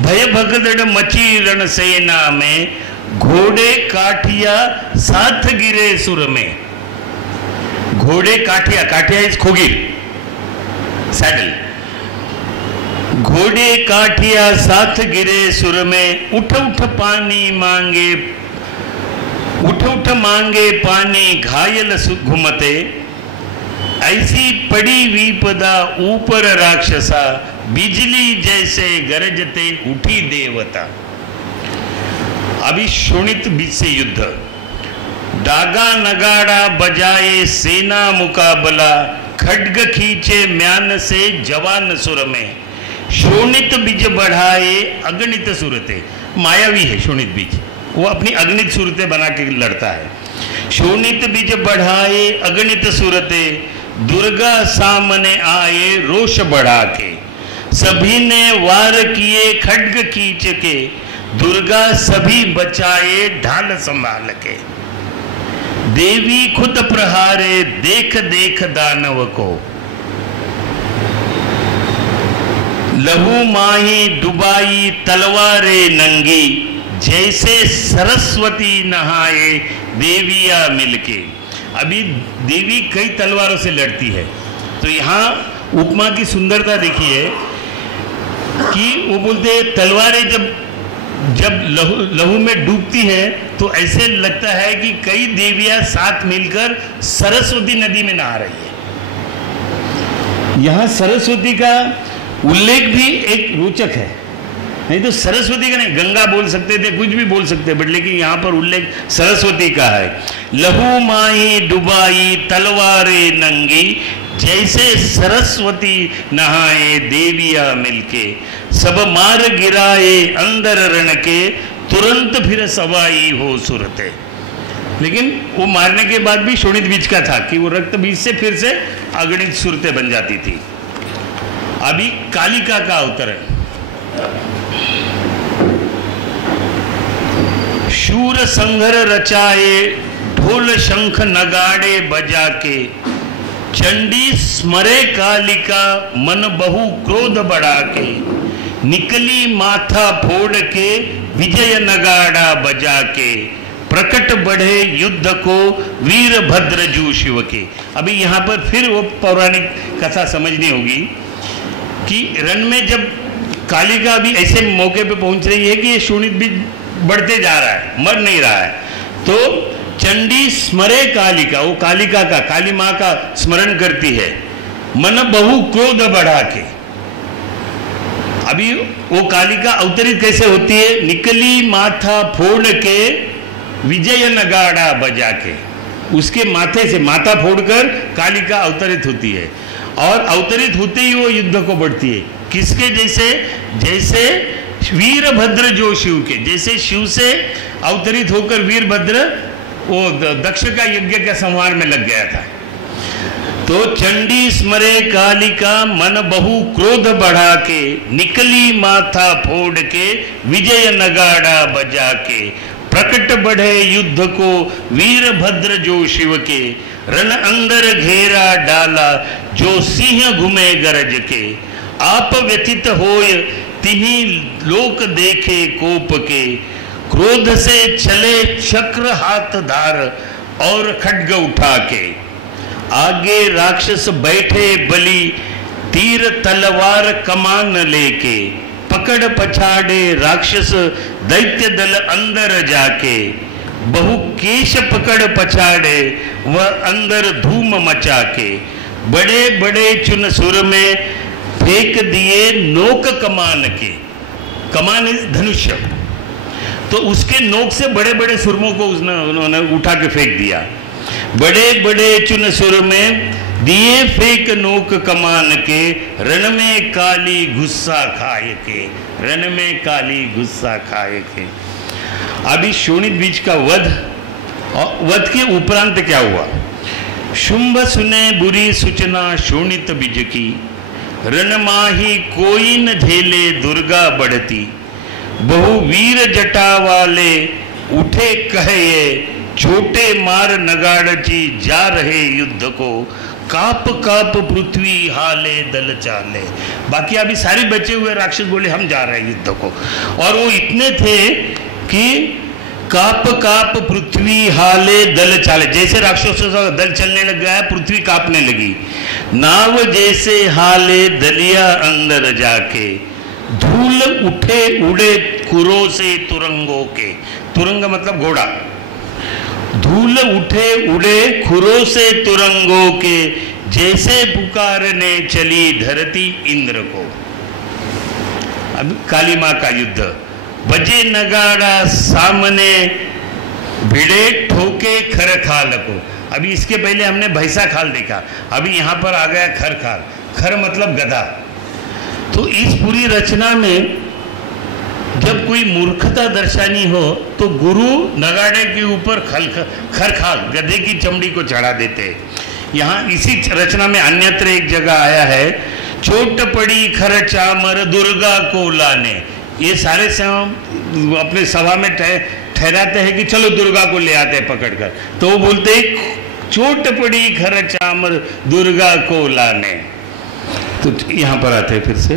भय भगदड़ मची रण सेना में। घोड़े काठिया, साथ गिरे सुर में। घोड़े काठिया, काठिया इज खुगीर, सैडल। घोड़े काठिया, साथ गिरे सुर में। उठ उठ पानी मांगे, उठ उठ मांगे पानी। घायल घुमते, ऐसी पड़ी विपदा, ऊपर राक्षसा। बिजली जैसे गरजते, उठी देवता। अभी शोणित बीच से युद्ध। डागा नगाड़ा बजाए, सेना मुकाबला। खड्ग खींचे म्यान से, जवान सुर में। शोणित बीज बढ़ाए अगणित सूरतें, मायावी है शोणित बीज, वो अपनी अगणित सूरतें बना के लड़ता है। शोणित बीज बढ़ाए अगणित सूरतें, दुर्गा सामने आए रोष बढ़ा के, सभी ने वार किए खड्ग खींच के, दुर्गा सभी बचाए ढाल संभाल के, देवी खुद प्रहारे देख देख दानव को, लहू माही डुबाई तलवारे नंगी, जैसे सरस्वती नहाए देविया मिलके। अभी देवी कई तलवारों से लड़ती है, तो यहाँ उपमा की सुंदरता देखिए कि वो बोलते हैं तलवारें जब लहू में डूबती है तो ऐसे लगता है कि कई देवियां साथ मिलकर सरस्वती नदी में नहा रही है। यहाँ सरस्वती का उल्लेख भी एक रोचक है, नहीं तो सरस्वती का नहीं, गंगा बोल सकते थे, कुछ भी बोल सकते, बट लेकिन यहाँ पर उल्लेख सरस्वती का है। लहू माही डुबाई तलवारे नंगी, जैसे सरस्वती नहाए देविया मिलके, सब मार गिराए अंदर रण के, तुरंत फिर सवाई हो सुरते। लेकिन वो मारने के बाद भी शोणित बीज का था कि वो रक्त बीज से फिर से अगणित सुरतें बन जाती थी। अभी कालिका का अवतरण, शूर संघर रचाए ढोल शंख नगाड़े बजा के, चंडी स्मरे कालिका मन बहु क्रोध बढ़ा के, निकली माथा फोड़ के विजय नगाड़ा बजा के, प्रकट बढ़े युद्ध को वीर भद्रजू शिव के। अभी यहाँ पर फिर वो पौराणिक कथा समझनी होगी कि रण में जब कालिका भी ऐसे मौके पे पहुंच रही है कि ये शोणित बीज बढ़ते जा रहा है, मर नहीं रहा है, तो चंडी स्मरे कालिका, वो कालिका का, काली माँ का स्मरण करती है, मन बहु क्रोध बढ़ा के। अभी वो कालिका अवतरित कैसे होती है? निकली माथा फोड़ के विजय नगाड़ा बजा के, उसके माथे से माथा फोड़कर कालिका अवतरित होती है, और अवतरित होते ही वो युद्ध को बढ़ती है। किसके जैसे? जैसे वीरभद्र जो शिव के, जैसे शिव से अवतरित होकर वीरभद्र वो दक्ष का यज्ञ के संहार में लग गया था। तो चंडी स्मरे कालिका मन बहु क्रोध बढ़ा के, निकली माथा फोड़ के विजय नगाड़ा बजा के, प्रकट बढ़े युद्ध को वीरभद्र जो शिव के, रण अंदर घेरा डाला जो सिंह घूमे गरज के, आप व्यथित होय तिन्हीं लोक देखे कोप के, क्रोध से चले चक्र हाथ धार और खड्ग उठा के, आगे राक्षस बैठे बलि तीर तलवार कमान लेके, पकड़ पछाड़े राक्षस दैत्य दल अंदर जाके, बहु केश पकड़ पछाड़े वह अंदर धूम मचा के, बड़े बड़े चुन सुर में फेंक दिए नोक कमान के। कमान धनुष्य, तो उसके नोक से बड़े बड़े सुरमों को उन्होंने उठा के फेंक दिया। बड़े बड़े चुन सुर में दिए फेंक नोक कमान के, रण में काली गुस्सा खाए के, रण में काली गुस्सा खाए के। अभी शोणित बीज का वध, और वध के उपरांत क्या हुआ? शुंभ सुने बुरी सूचना शोणित बीज की, रण माही कोई न झेले दुर्गा बढ़ती, बहु वीर जटा वाले उठे कहे, छोटे मार नगाड़ची जा रहे युद्ध को, काप काप पृथ्वी हाले दल चाले। बाकी अभी सारे बचे हुए राक्षस बोले हम जा रहे हैं युद्ध को, और वो इतने थे कि काप काप पृथ्वी हाले दल चाले, जैसे राक्षसों का दल चलने लग गया है पृथ्वी कांपने लगी। नाव जैसे हाले दलिया अंदर जाके, धूल उठे उड़े कुरों से तुरंगों के, तुरंग मतलब घोड़ा, धूल उठे उड़े खुरों से तुरंगों के, जैसे पुकारने चली धरती इंद्र को। अब काली माँ का युद्ध, बजे नगाड़ा सामने भिड़े ठोके खर खाल को। अभी इसके पहले हमने भैंसा खाल देखा, अभी यहाँ पर आ गया खर खाल। खर मतलब गधा, तो इस पूरी रचना में जब कोई मूर्खता दर्शानी हो तो गुरु नगाड़े के ऊपर खरखाल गधे की चमड़ी को चढ़ा देते हैं। यहाँ इसी रचना में अन्यत्र एक जगह आया है, चोट पड़ी खर चामर दुर्गा को लाने। ये सारे अपने सभा में ठहराते हैं कि चलो दुर्गा को ले आते हैं पकड़कर, तो वो बोलते हैं चोट पड़ी खर चामर दुर्गा को लाने। तो यहाँ पर आते हैं फिर से,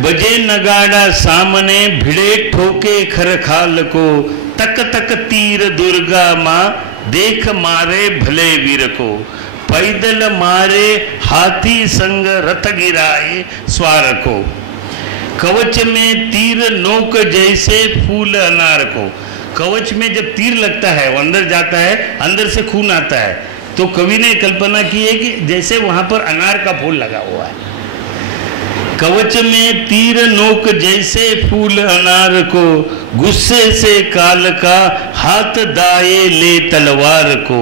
बजे नगाड़ा सामने भिड़े ठोके खरखाल को, तक तक तीर दुर्गा माँ देख मारे भले वीर को, पैदल मारे हाथी संग रथ गिराए स्वार को, कवच में तीर नोक जैसे फूल अनार को। कवच में जब तीर लगता है वो अंदर जाता है, अंदर से खून आता है, तो कवि ने कल्पना की है कि जैसे वहां पर अनार का फूल लगा हुआ है। कवच में तीर नोक जैसे फूल अनार को, गुस्से से काल का हाथ दाए ले तलवार को,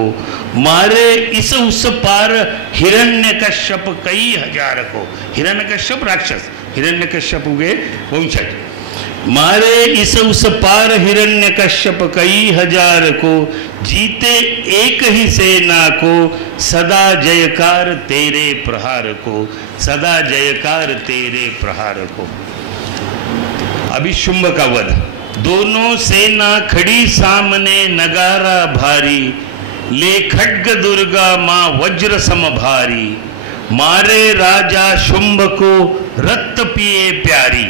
मारे इस उस पार हिरण्यकश्यप कई हजार को। हिरण्यकश्यप राक्षस, हिरण्यकश्यप हुए वंशज। मारे इस उस पार हिरण्यकश्यप कई हजार को, जीते एक ही सेना को, सदा जयकार तेरे प्रहार को, सदा जयकार तेरे प्रहार को। अभी शुंभ का वध, दोनों सेना खड़ी सामने नगारा भारी, ले खड्ग दुर्गा माँ वज्र सम भारी, मारे राजा शुंभ को रक्त पिए प्यारी।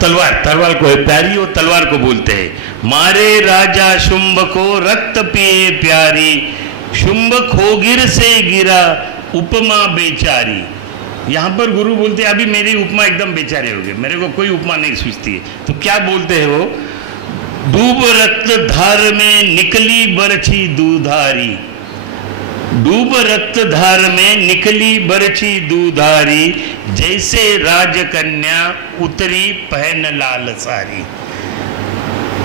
तलवार को है प्यारी, वो तलवार को बोलते हैं। मारे राजा शुंभ को रक्त पिए प्यारी, शुंभ खोगिर से गिरा उपमा बेचारी। यहाँ पर गुरु बोलते हैं अभी मेरी उपमा एकदम बेचारे हो गए, मेरे को कोई उपमा नहीं सूझती है। तो क्या बोलते हैं वो, डूब रक्त धार में निकली बरछी दूधारी, डूब रक्त धार में निकली बरछी दूधारी, जैसे राजकन्या उतरी पहन लाल सारी।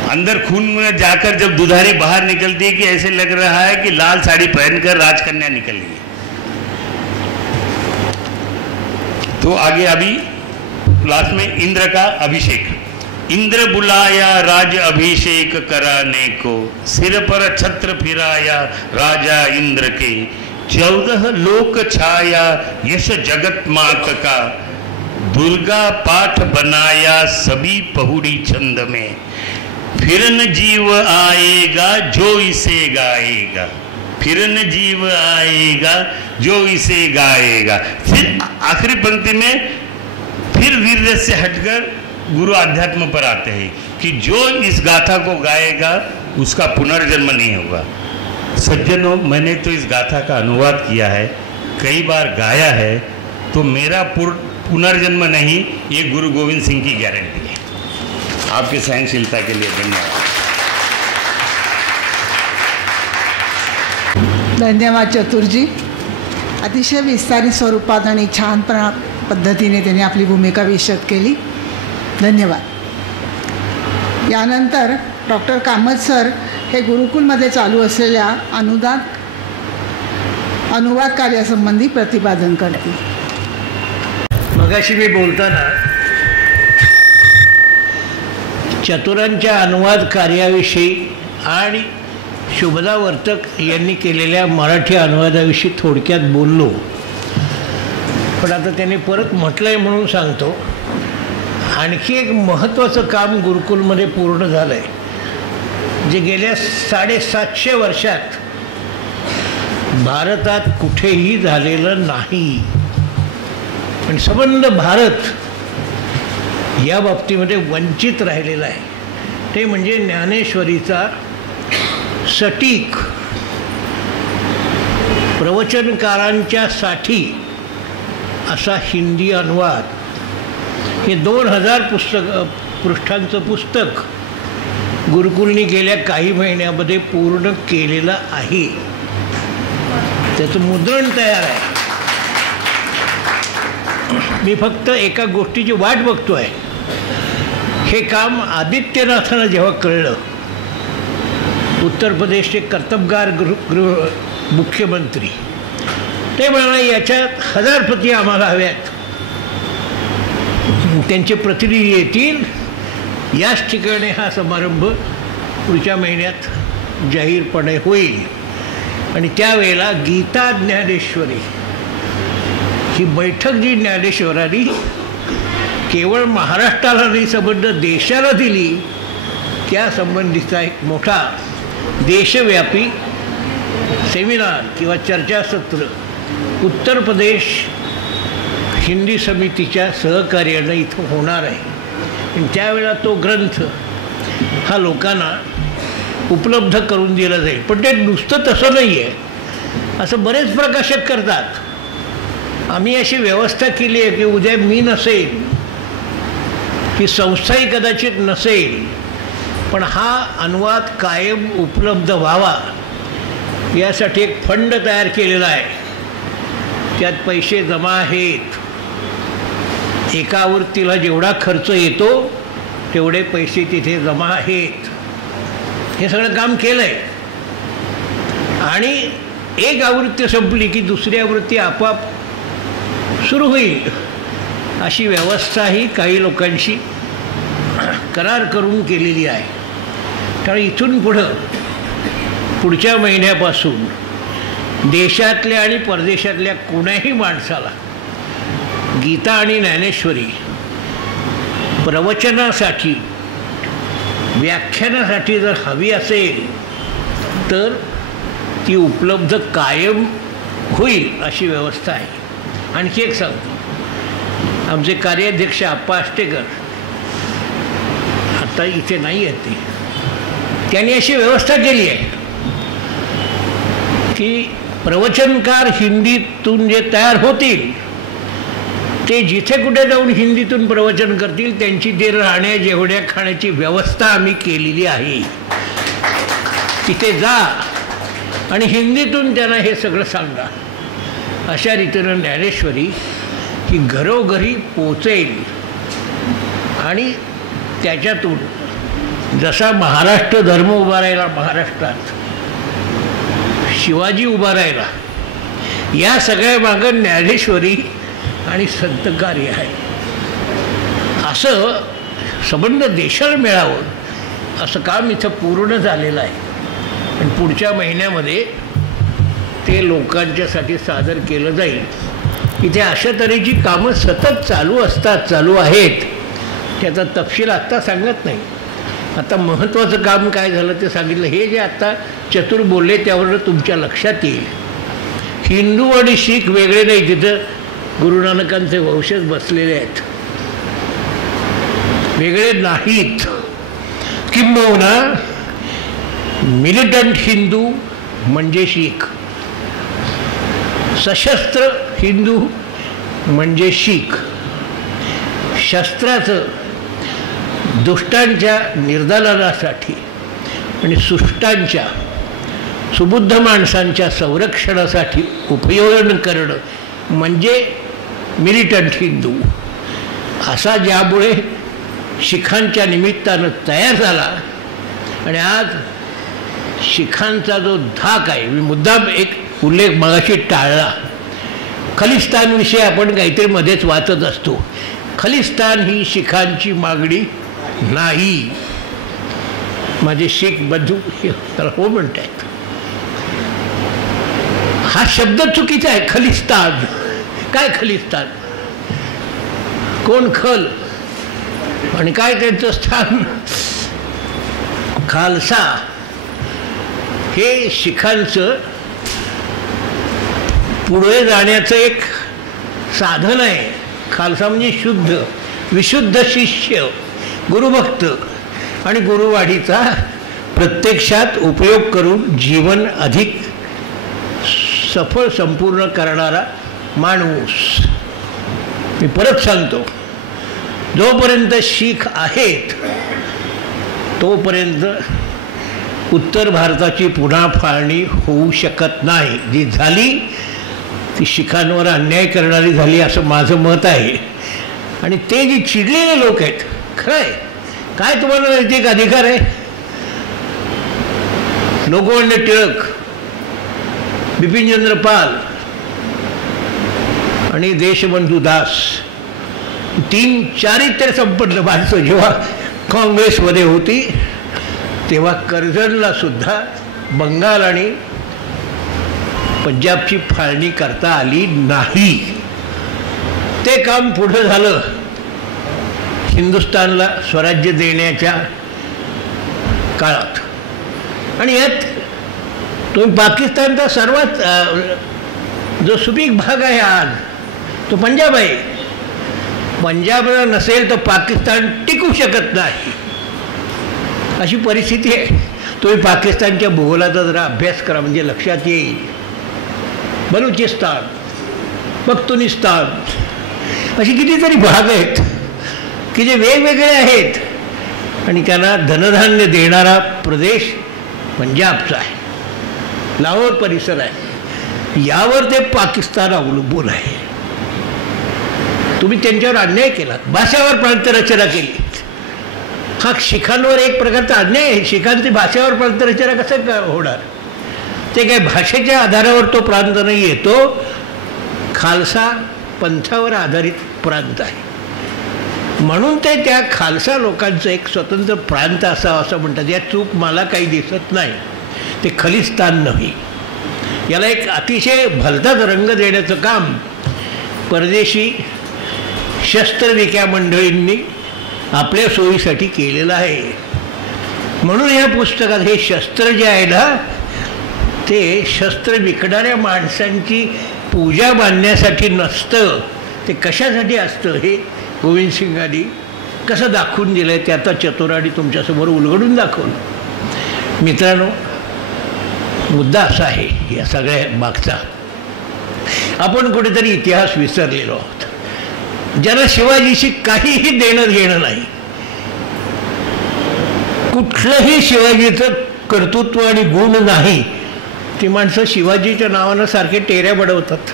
अंदर खून में जाकर जब दुधारी बाहर निकलती है कि ऐसे लग रहा है कि लाल साड़ी पहनकर राजकन्या निकल रही है। तो आगे अभी लास्ट में इंद्र का अभिषेक। इंद्र बुलाया राज अभिषेक कराने को, सिर पर छत्र फिराया राजा इंद्र के, 14 लोक छाया यश जगत मात का, दुर्गा पाठ बनाया सभी पहुड़ी छंद में, फिर न जीव आएगा जो इसे गाएगा, फिर न जीव आएगा जो इसे गाएगा। फिर आखिरी पंक्ति में फिर वीर्य से हटकर गुरु आध्यात्म पर आते हैं कि जो इस गाथा को गाएगा उसका पुनर्जन्म नहीं होगा। सज्जनों, मैंने तो इस गाथा का अनुवाद किया है, कई बार गाया है, तो मेरा पुनर्जन्म नहीं, ये गुरु गोविंद सिंह की गारंटी है। आपके सहनशीलता के लिए धन्यवाद। धन्यवाद चतुरजी। अतिशय विस्तारित स्वरूपात आणि छान पद्धतीने त्यांनी आपली भूमिका विशद केली। धन्यवाद। यानंतर डॉक्टर कामत सर हे गुरुकुलमध्ये चालू असलेल्या अनुवाद कार्यासंबंधी प्रतिपादन करतील। मगाशी मी बोलताना चतुरांच्या अनुवाद कार्याविषयी आणि शुभदा वर्तक यांनी केलेल्या मराठी अनुवादाविषयी थोडक्यात बोललो, पण आता त्यांनी परत म्हटलंय म्हणून सांगतो। आणखी एक महत्त्वाचं काम गुरुकुलमध्ये पूर्ण झालं आहे, जे गेल्या 750 वर्षात भारतात कुठेही झालेलं नाही। पण संबंध भारत या बाबतीमध्ये वंचित राहिलेला आहे, ते म्हणजे ज्ञानेश्वरीचा सटीक प्रवचनकारांच्यासाठी असा हिंदी अनुवाद, हे 2000 पृष्ठांचं पुस्तक गुरुकुलनी गेल्या काही महिन्यामध्ये पूर्ण केलेलं आहे। त्याचं मुद्रण तयार आहे। मी फक्त एका गोष्टीची वाट बघतोय, हे काम आदित्यनाथांना जेव्हा कळलं, उत्तर प्रदेशचे कर्तबगार मुख्यमंत्री, ते म्हणाले याच्यात 1000 प्रती आम्हाला हव्यात. त्यांचे प्रतिनिधी येतील. याच ठिकाणी हा समारंभ पुढच्या महिन्यात जाहीरपणे होईल. आणि त्यावेळेला गीता ज्ञानेश्वरी ही बैठक जी ज्ञानेश्वरांनी केवळ महाराष्ट्राला नाही संबंध देशाला दिली, त्या संबंधीचा एक मोठा देशव्यापी सेमिनार किंवा चर्चासत्र उत्तर प्रदेश हिंदी समितीच्या सहकार्यानं इथं होणार आहे. आणि त्यावेळेला तो ग्रंथ हा लोकांना उपलब्ध करून दिला जाईल. पण ते नुसतं तसं नाही आहे, असं बरेच प्रकाशक करतात. आम्ही अशी व्यवस्था केली आहे की उद्या मी नसेल, ही संस्थाही कदाचित नसेल, पण हा अनुवाद कायम उपलब्ध व्हावा यासाठी एक फंड तयार केलेला आहे. त्यात पैसे जमा आहेत. एका आवृत्तीला जेवढा खर्च येतो तेवढे पैसे तिथे जमा आहेत. हे सगळं काम केलं आहे. आणि एक आवृत्ती संपली की दुसरी आवृत्ती आपोआप सुरू होईल अशी व्यवस्थाही काही लोकांशी करार करून केलेली आहे. कारण इथून पुढच्या महिन्यापासून देशातल्या आणि परदेशातल्या कोण्याही माणसाला गीता आणि ज्ञानेश्वरी प्रवचनासाठी व्याख्यानासाठी जर हवी असेल तर ती उपलब्ध कायम होईल अशी व्यवस्था आहे. आणखी एक सांगतो, आमचे कार्याध्यक्ष आप्पा आष्टेकर आता इथे नाही आहेत, त्यांनी अशी व्यवस्था केली आहे की प्रवचनकार हिंदीतून जे तयार होतील ते जिथे कुठे जाऊन हिंदीतून प्रवचन करतील त्यांची ते राहण्या जेवढ्या खाण्याची व्यवस्था आम्ही केलेली आहे. तिथे जा आणि हिंदीतून त्यांना हे सगळं सांगा. अशा रीतीनं ज्ञानेश्वरी ही घरोघरी पोचेल. आणि त्याच्यातून जसा महाराष्ट्र धर्म उभा राहिला, महाराष्ट्रात शिवाजी उभा राहिला, या सगळ्या मागं ज्ञानेश्वरी आणि संतकार्य आहे. असं संबंध देशाला मिळावं असं काम इथं पूर्ण झालेलं आहे. आणि पुढच्या महिन्यामध्ये ते लोकांच्यासाठी सादर केलं जाईल. इथे अशा तऱ्हेची कामं सतत चालू असतात, चालू आहेत. त्याचा तपशील आत्ता सांगत नाही. आता महत्त्वाचं काम काय झालं ते सांगितलं. हे जे आत्ता चतुर बोलले त्यावरून तुमच्या लक्षात येईल. हिंदू आणि शीख वेगळे नाही, तिथं गुरु नानकांचे वंशज बसलेले आहेत, वेगळे नाहीत. किंबहुना मिलिटंट हिंदू म्हणजे शीख, सशस्त्र हिंदू म्हणजे शीख. शस्त्राचं दुष्टांच्या निर्दालनासाठी आणि सुष्टांच्या सुबुद्ध माणसांच्या संरक्षणासाठी उपयोग करणं म्हणजे मिलिटंट हिंदू. असा ज्यामुळे शिखांच्या निमित्तानं तयार झाला. आणि आज शिखांचा जो धाक आहे, मी मुद्दाम एक उल्लेख मगाशी टाळला. खलिस्तानविषयी आपण काहीतरी मध्येच वाचत असतो. खलिस्तान ही शिखांची मागणी नाही. माझे शीख बंधू त्याला हो म्हणत आहेत. हा शब्द चुकीचा आहे. खलिस्तान काय? खलिस्तान कोण? खल आणि काय त्यांचं स्थान? खालसा. हे शिखांचं पुढे जाण्याचं एक साधन आहे. खालसा म्हणजे शुद्ध, विशुद्ध शिष्य, गुरुभक्त आणि गुरुवाढीचा प्रत्यक्षात उपयोग करून जीवन अधिक सफळ संपूर्ण करणारा माणूस. मी परत सांगतो, जोपर्यंत शीख आहेत तोपर्यंत उत्तर भारताची पुन्हा फाळणी होऊ शकत नाही. जी झाली ती शिखांवर अन्याय करणारी झाली असं माझं मत आहे. आणि ते जे चिडलेले लोक आहेत, खरं आहे, काय तुम्हाला नैतिक अधिकार आहे? लोकमान्य टिळक, बिपिनचंद्र पाल, आणि देशबंधू दास 3 चारित्र्य संपन्न माणसं जेव्हा काँग्रेसमध्ये होती तेव्हा कर्जनला सुद्धा बंगाल आणि पंजाबची फाळणी करता आली नाही. ते काम पुढं झालं हिंदुस्थानला स्वराज्य देण्याच्या काळात. आणि यात तुम्ही पाकिस्तानचा सर्वात जो सुपीक भाग आहे आज तो पंजाब आहे. पंजाबला नसेल तर पाकिस्तान टिकू शकत नाही अशी परिस्थिती आहे. तुम्ही पाकिस्तानच्या भूगोलाचा जरा अभ्यास करा म्हणजे लक्षात येईल. बलुचिस्तान, पख्तुनिस्तान अशी कितीतरी भाग आहेत की जे वेगवेगळे आहेत आणि त्यांना धनधान्य देणारा प्रदेश पंजाबचा आहे, लाहोर परिसर आहे. यावर ते पाकिस्तान अवलंबून आहे. तुम्ही त्यांच्यावर अन्याय केला, भाषेवर प्रांतरचना केली. हा शिखांवर एक प्रकारचा अन्याय आहे. शिखांची भाषेवर प्रांतरचना कसं होणार? ते काय भाषेच्या आधारावर तो प्रांत नाही आहे, तो खालसा पंथावर आधारित प्रांत आहे. म्हणून ते त्या खालसा लोकांचं एक स्वतंत्र प्रांत असावं असं म्हणतात. या चूक मला काही दिसत नाही. ते खलिस्तान नव्हे. याला एक अतिशय भलताच रंग देण्याचं काम परदेशी शस्त्रविक्या मंडळींनी आपल्या सोयीसाठी केलेलं आहे. म्हणून या पुस्तकात हे शस्त्र जे आहे ना ते शस्त्र विकणाऱ्या माणसांची पूजा बांधण्यासाठी नसतं, ते कशासाठी असतं हे गोविंद सिंगांनी कसं दाखवून दिलं आहे ते आता चतुराणी तुमच्यासमोर उलगडून दाखवलं. मित्रांनो, मुद्दा असा आहे या सगळ्या मागचा, आपण कुठेतरी इतिहास विसरलेलो आहोत. ज्यांना शिवाजीशी काहीही देणं घेणं नाही, कुठलंही शिवाजीचं कर्तृत्व आणि गुण नाही, ती माणसं शिवाजीच्या नावानं सारखे टेऱ्या बडवतात.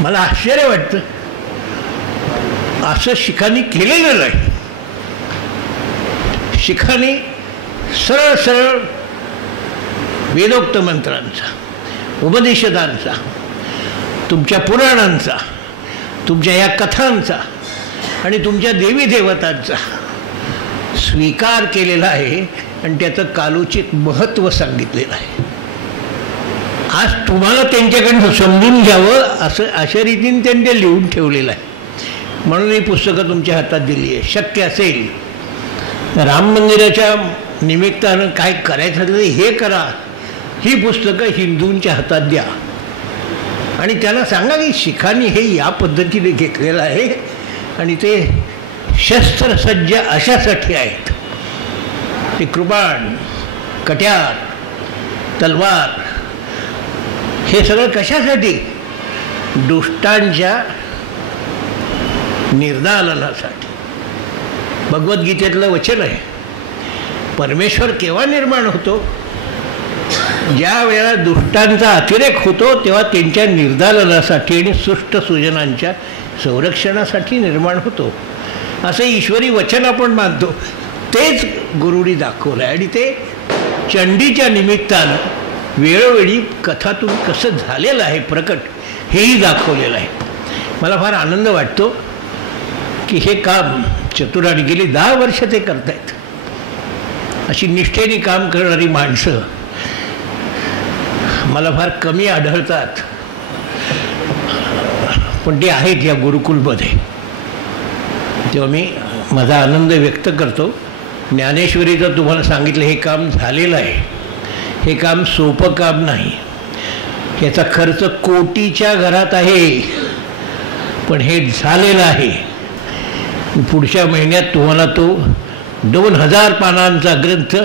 मला आश्चर्य वाटतं असं शिखांनी केलेलं नाही. शिखांनी सरळ सरळ वेदोक्त मंत्रांचा, उपनिषदांचा, तुमच्या पुराणांचा, तुमच्या या कथांचा आणि तुमच्या देवी देवतांचा स्वीकार केलेला आहे आणि त्याचं कालोचित महत्त्व सांगितलेलं आहे. आज तुम्हाला त्यांच्याकडून समजून घ्यावं असं अशा रीतीने त्यांनी ते लिहून ठेवलेलं आहे. म्हणून ही पुस्तकं तुमच्या हातात दिली आहे. शक्य असेल राम मंदिराच्या निमित्तानं काय करायचं तर हे करा. ही पुस्तकं हिंदूंच्या हातात द्या आणि त्यांना सांगा की शिखांनी हे या पद्धतीने घेतलेलं आहे आणि ते शस्त्रसज्ज अशासाठी आहेत. ते कृपाण, कट्यार, तलवार हे सगळं कशासाठी? दुष्टांच्या निर्दालनासाठी. भगवद्गीतेतलं वचन आहे, परमेश्वर केव्हा निर्माण होतो? ज्या वेळेला दुष्टांचा अतिरेक होतो तेव्हा त्यांच्या निर्दालनासाठी आणि सुष्ट सुजनांच्या संरक्षणासाठी निर्माण होतो असं ईश्वरी वचन आपण मानतो. तेच गुरुनी दाखवलं आहे आणि ते चंडीच्या निमित्तानं वेळोवेळी कथातून कसं झालेलं आहे प्रकट हेही दाखवलेलं आहे. मला फार आनंद वाटतो की हे काम चतुराणी गेली 10 वर्ष ते करतायत. अशी निष्ठेने काम करणारी माणसं मला फार कमी आढळतात, पण ते आहेत या गुरुकुलमध्ये. तेव्हा मी माझा आनंद व्यक्त करतो. ज्ञानेश्वरीचं तुम्हाला सांगितलं हे काम झालेलं आहे. हे काम सोपं काम नाही. याचा खर्च कोटीच्या घरात आहे, पण हे झालेलं आहे. पुढच्या महिन्यात तुम्हाला तो 2000 पानांचा ग्रंथ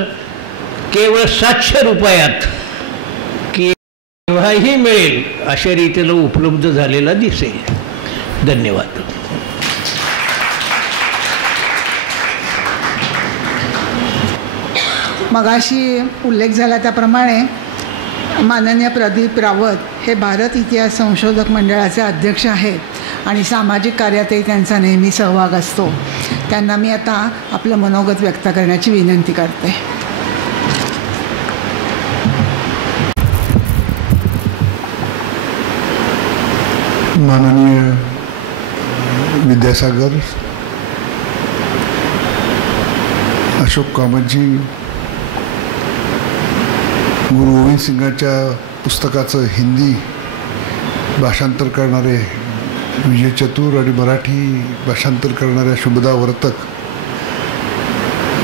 केवळ 700 रुपयात केव्हाही मिळेल अशा रीतीला उपलब्ध झालेला दिसेल. धन्यवाद. मगाशी उल्लेख झाला त्याप्रमाणे माननीय प्रदीप रावत हे भारत इतिहास संशोधक मंडळाचे अध्यक्ष आहेत आणि सामाजिक कार्यातही त्यांचा नेहमी सहभाग असतो. त्यांना मी आता आपलं मनोगत व्यक्त करण्याची विनंती करते. माननीय विद्यासागर, अशोक कामतजी, गुरु गोविंद सिंगांच्या पुस्तकाचं हिंदी भाषांतर करणारे विजय चतुर आणि मराठी भाषांतर करणाऱ्या शुभदा वर्तक,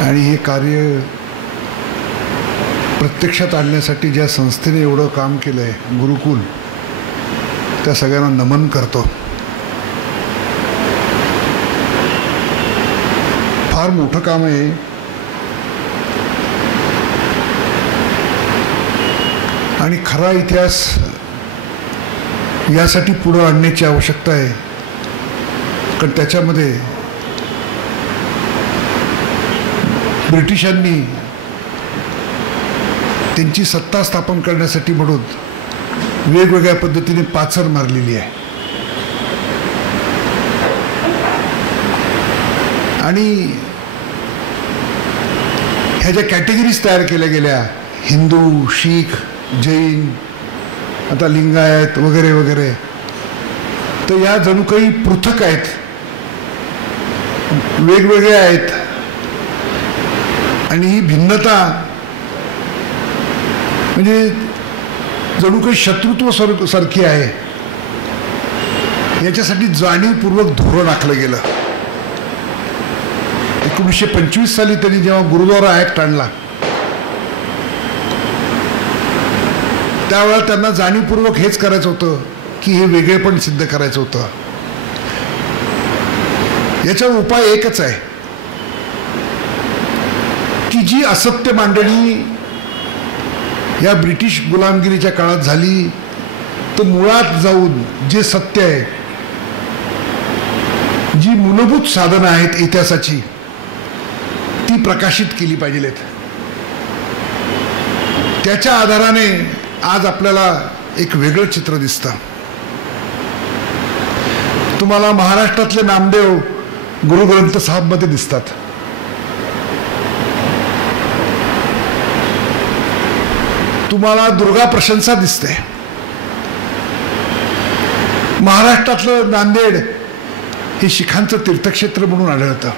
आणि हे कार्य प्रत्यक्षात आणण्यासाठी ज्या संस्थेने एवढं काम केलं आहे गुरुकुल, त्या सगळ्यांना नमन करतो. फार मोठं काम आहे. आणि खरा इतिहास यासाठी पुढं आणण्याची आवश्यकता आहे, कारण त्याच्यामध्ये ब्रिटिशांनी त्यांची सत्ता स्थापन करण्यासाठी म्हणून वेगवेगळ्या पद्धतीने पाचर मारलेली आहे. आणि ह्या ज्या कॅटेगरीज तयार केल्या गेल्या, हिंदू, शीख, जैन, आता लिंगायत वगैरे वगैरे, तर या जणू काही पृथक आहेत, वेगवेगळ्या आहेत. आणि ही भिन्नता म्हणजे जणू काही शत्रुत्व सारखी आहे. याच्यासाठी जाणीवपूर्वक धोरण आखलं गेलं. 1925 साली त्यांनी जेव्हा गुरुद्वारा ॲक्ट आणला, त्यावेळेला त्यांना जाणीवपूर्वक हेच करायचं होतं की हे वेगळेपण सिद्ध करायचं होतं. याचा उपाय एकच आहे की जी असत्य मांडणी या ब्रिटिश गुलामगिरीच्या काळात झाली, तर मुळात जाऊन जे सत्य आहे, जी मूलभूत साधनं आहेत इतिहासाची, ती प्रकाशित केली पाहिजेत. त्याच्या आधाराने आज आपल्याला एक वेगळं चित्र दिसतं. तुम्हाला महाराष्ट्रातले नामदेव गुरु ग्रंथ साहेबमध्ये दिसतात. तुम्हाला दुर्गा प्रशंसा दिसते. महाराष्ट्रातलं नांदेड हे शिखांचं तीर्थक्षेत्र म्हणून आढळतं.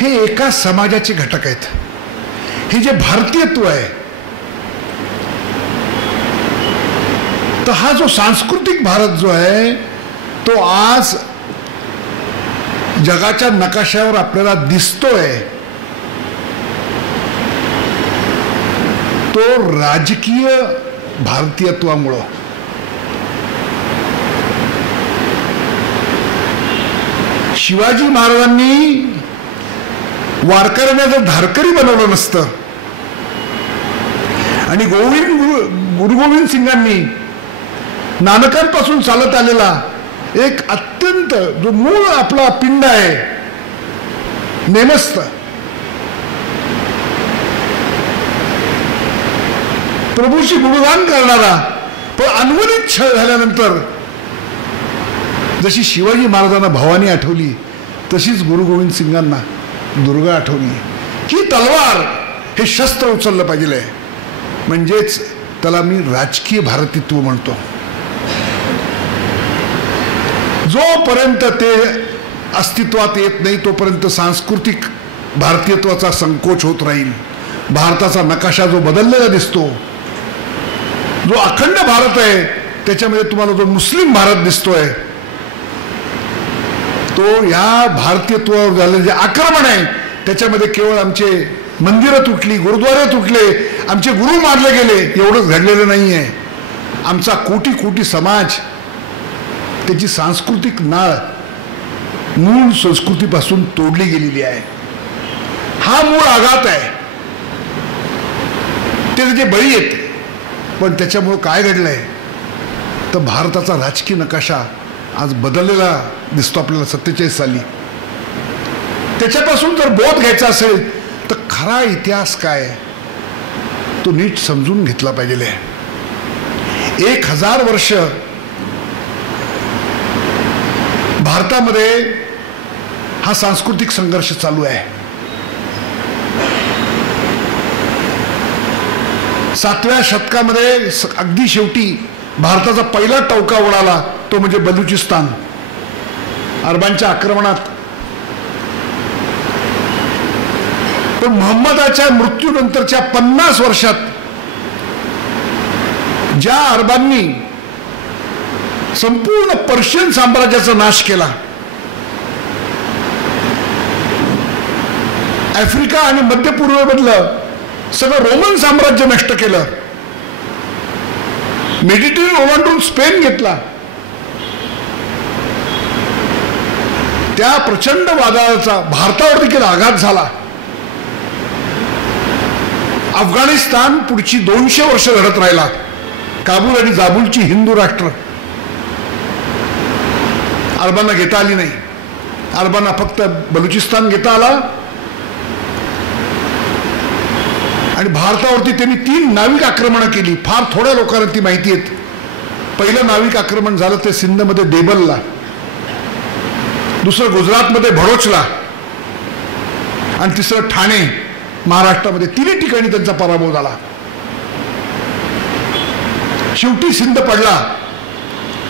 हे एका समाजाचे घटक आहेत. हे जे भारतीयत्व आहे, तर हा जो सांस्कृतिक भारत जो आहे, तो आज जगाच्या नकाशावर आपल्याला दिसतोय. तो राजकीय भारतीयत्वामुळं. शिवाजी महाराजांनी वारकऱ्यांना जर धारकरी बनवलं नसतं, आणि गुरु गोविंद सिंगांनी नानकांपासून चालत आलेला एक अत्यंत जो मूळ आपला पिंड आहे, नेमस्त, प्रभूशी गुणगान करणारा, पण अन्वनित छळ झाल्यानंतर जशी शिवाजी महाराजांना भवानी आठवली, तशीच गुरु गोविंद सिंगांना दुर्गा आठवली. ही तलवार, हे शस्त्र उचललं पाहिजे. म्हणजेच त्याला मी राजकीय भारतीत्व म्हणतो. जोपर्यंत ते अस्तित्वात येत नाही, तोपर्यंत सांस्कृतिक भारतीयत्वाचा संकोच होत राहील. भारताचा नकाशा जो बदललेला दिसतो, जो अखंड भारत आहे, त्याच्यामध्ये तुम्हाला जो मुस्लिम भारत दिसतोय, तो या भारतीयत्वावर झालेलं जे आक्रमण आहे, त्याच्यामध्ये केवळ आमचे मंदिरं तुटली, गुरुद्वारे तुटले, आमचे गुरु मारले गेले, एवढंच घडलेलं नाही आहे. आमचा कोटी कोटी समाज त्याची सांस्कृतिक नाळ मूळ संस्कृतीपासून तोडली गेलेली आहे. हा मूळ आघात आहे. ते त्याचे बळी येते. पण त्याच्यामुळं काय घडलंय, तर भारताचा राजकीय नकाशा आज बदललेला दिसतो आपल्याला 47 साली. त्याच्यापासून जर बोध घ्यायचा असेल, तर खरा इतिहास काय तो नीट समजून घेतला पाहिजे. 1000 वर्ष भारतामध्ये हा सांस्कृतिक संघर्ष चालू आहे. 7व्या शतकामध्ये अगदी शेवटी भारताचा पहिला टवका उडाला, तो म्हणजे बलुचिस्तान. अरबांच्या आक्रमणात. पण मोहम्मदाच्या मृत्यूनंतरच्या 50 वर्षात ज्या अरबांनी संपूर्ण पर्शियन साम्राज्याचा नाश केला, आफ्रिका आणि मध्य पूर्वेमधलं सगळं रोमन साम्राज्य नष्ट केलं, मेडिटेरियन ओलांडून स्पेन घेतला, त्या प्रचंड वादळाचा भारतावर देखील आघात झाला. अफगाणिस्तान पुढची 200 वर्ष लढत राहिला. काबूल आणि जाबूलची हिंदू राष्ट्र अरबांना घेता आली नाही. अरबांना फक्त बलुचिस्तान घेता आला आणि भारतावरती त्यांनी 3 नाविक आक्रमणं केली. फार थोड्या लोकांना ती माहिती आहेत. पहिलं नाविक आक्रमण झालं ते सिंधमध्ये देबलला, दुसरं गुजरातमध्ये भडोचला आणि तिसरं ठाणे महाराष्ट्रामध्ये. 3 ठिकाणी त्यांचा पराभव झाला. शेवटी सिंध पडला.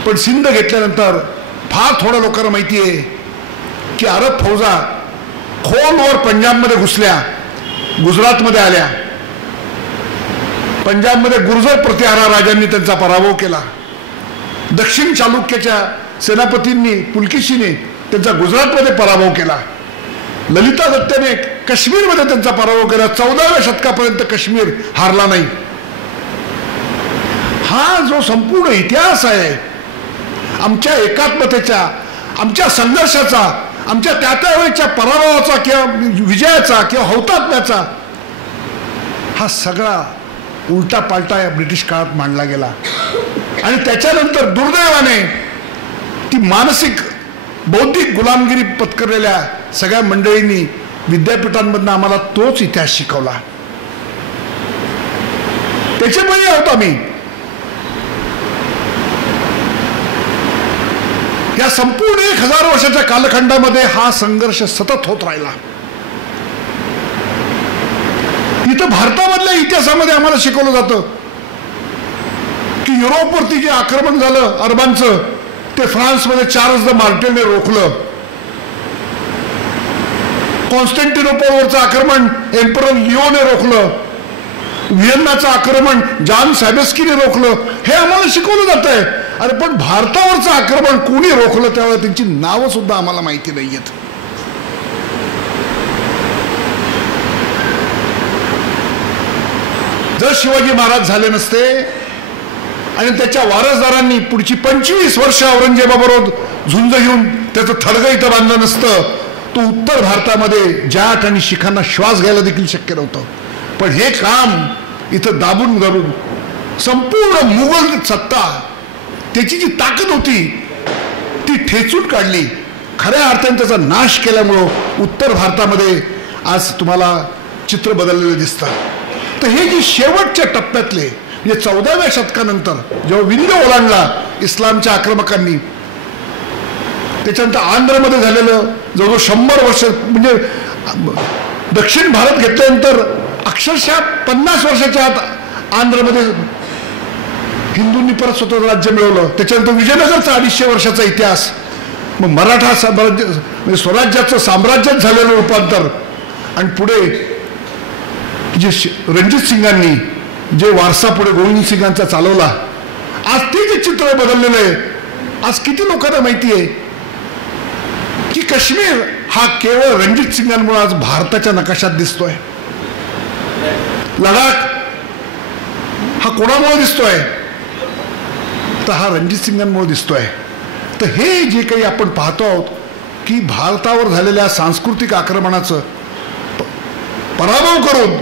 पण सिंध घेतल्यानंतर फार थोड्या लोकांना माहिती आहे की अरब फौजा खोलवर पंजाबमध्ये घुसल्या, गुजरातमध्ये आल्या. पंजाबमध्ये गुर्जर प्रतिहारा राजांनी त्यांचा पराभव केला. दक्षिण चालुक्याच्या सेनापतींनी पुलकेशीने त्यांचा गुजरातमध्ये पराभव केला. ललिता दत्ताने काश्मीरमध्ये त्यांचा पराभव केला. 14व्या शतकापर्यंत काश्मीर हारला नाही. हा जो संपूर्ण इतिहास आहे आमच्या एकात्मतेचा, आमच्या संघर्षाचा, आमच्या त्यावेळेच्या पराभवाचा किंवा विजयाचा किंवा हौतात्म्याचा, हा सगळा उलटा पालटा या ब्रिटिश काळात मांडला गेला. आणि त्याच्यानंतर दुर्दैवाने ती मानसिक बौद्धिक गुलामगिरी पत्करलेल्या सगळ्या मंडळींनी विद्यापीठांमधून आम्हाला तोच इतिहास शिकवला. त्याचे बळी आहोत आम्ही. या संपूर्ण 1000 वर्षाच्या कालखंडामध्ये हा संघर्ष सतत होत राहिला. इथं भारतामधल्या इतिहासामध्ये आम्हाला शिकवलं जातं की युरोपवरती जे आक्रमण झालं अरबांचं, ते फ्रान्समध्ये चार्ल्स द मार्टेलने रोखलं. कॉन्स्टँटिनोपलवरचं आक्रमण एम्परर लिओने रोखलं. व्हिएन्नाचं आक्रमण जॉन सॅबेस्कीने रोखलं. हे आम्हाला शिकवलं जात आहे. अरे पण भारतावरचं आक्रमण कोणी रोखलं त्यावेळेला त्यांची नावं सुद्धा आम्हाला माहिती नाहीयेत. जर शिवाजी महाराज झाले नसते आणि त्याच्या वारसदारांनी पुढची 25 वर्ष औरंगजेबाबरोबर झुंज घेऊन त्याचं थडगं इथं बांधलं नसतं, तो उत्तर भारतामध्ये जाट आणि शिखांना श्वास घ्यायला देखील शक्य नव्हतं. पण हे काम इथं दाबून धरून संपूर्ण मुघल सत्ता, त्याची जी ताकद होती ती ठेचून काढली. खऱ्या अर्थाने त्याचा नाश केल्यामुळं उत्तर भारतामध्ये आज तुम्हाला चित्र बदललेलं दिसतं. तर हे जे शेवटच्या टप्प्यातले म्हणजे 14व्या शतकानंतर जेव्हा विंध्य ओलांडला इस्लामच्या आक्रमकांनी, त्याच्यानंतर आंध्रमध्ये झालेलं जवळजवळ 100 वर्ष, म्हणजे दक्षिण भारत घेतल्यानंतर अक्षरशः 50 वर्षाच्या आत आंध्रमध्ये हिंदूंनी परत स्वतंत्र राज्य मिळवलं. त्याच्यानंतर विजयनगरचा 250 वर्षाचा इतिहास, मग मराठा साम्राज्य म्हणजे स्वराज्याचं साम्राज्यात झालेलं रूपांतर, आणि पुढे जे रणजित सिंगांनी जे वारसा पुढे गोविंद सिंगांचा चालवला, आज ते जे चित्र बदललेलं आहे. आज किती लोकांना माहिती आहे की काश्मीर हा केवळ रणजित सिंगांमुळे आज भारताच्या नकाशात दिसतोय. लडाख हा कोणामुळे दिसतोय, तर हा रणजित सिंगांमुळे दिसतोय. तर हे जे काही आपण पाहतो आहोत की भारतावर झालेल्या सांस्कृतिक आक्रमणाचं पराभव करून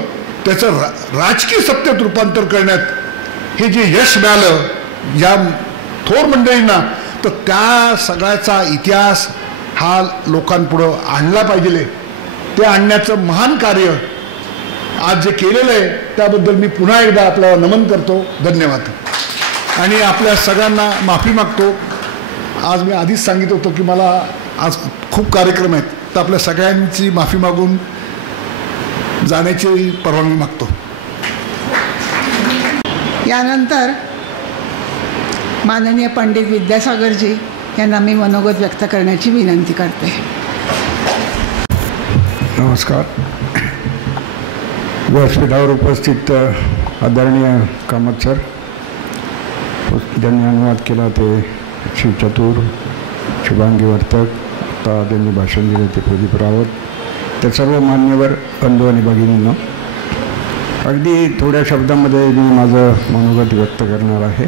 त्याचं राजकीय सत्तेत रूपांतर करण्यात हे जे यश मिळालं या थोर मंडळींना, तर त्या सगळ्याचा इतिहास हा लोकांपुढं आणला पाहिजे. ते आणण्याचं महान कार्य आज जे केलेलं आहे त्याबद्दल मी पुन्हा एकदा आपल्याला नमन करतो. धन्यवाद. आणि आपल्या सगळ्यांना माफी मागतो. आज मी आधीच सांगितलं होतं की मला आज खूप कार्यक्रम आहेत, तर आपल्या सगळ्यांची माफी मागून जाण्याची परवानगी मागतो. यानंतर माननीय पंडित विद्यासागरजी यांना मी मनोगत व्यक्त करण्याची विनंती करते. नमस्कार. व्यासपीठावर उपस्थित आदरणीय कामत सर, ज्यांनी अनुवाद केला ते शिवचतुर, शुभांगी वर्तक, आता त्यांनी भाषण दिले ते प्रदीप रावत, त्या सर्व मान्यवर बंधू आणि भगिनींनो, अगदी थोड्या शब्दामध्ये मी माझं मनोगत व्यक्त करणार आहे.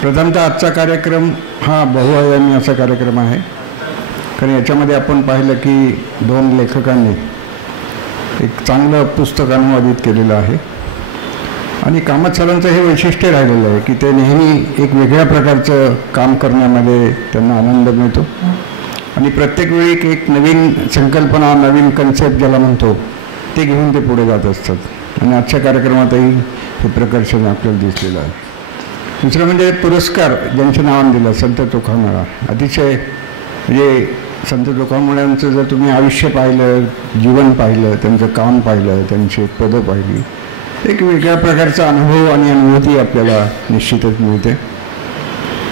प्रथमतः आजचा कार्यक्रम हा बहुआयामी असा कार्यक्रम आहे, कारण याच्यामध्ये आपण पाहिलं की 2 लेखकांनी एक चांगलं पुस्तक अनुवादित केलेलं आहे. आणि कामत सरांचं हे वैशिष्ट्य राहिलेलं आहे की ते नेहमी एक वेगळ्या प्रकारचं काम करण्यामध्ये त्यांना आनंद मिळतो आणि प्रत्येक वेळी एक नवीन संकल्पना, नवीन कन्सेप्ट ज्याला म्हणतो ते घेऊन ते पुढे जात असतात. आणि आजच्या कार्यक्रमातही हे प्रकर्षण आपल्याला दिसलेलं आहे. दुसरं म्हणजे पुरस्कार ज्यांच्या नावाने दिला, संत चोखामेळा. अतिशय म्हणजे संत चोखामेळ्यांचं जर तुम्ही आयुष्य पाहिलं, जीवन पाहिलं, त्यांचं काम पाहिलं, त्यांची पदं पाहिली, एक वेगळ्या प्रकारचा अनुभव आणि अनुभूती आपल्याला निश्चितच मिळते.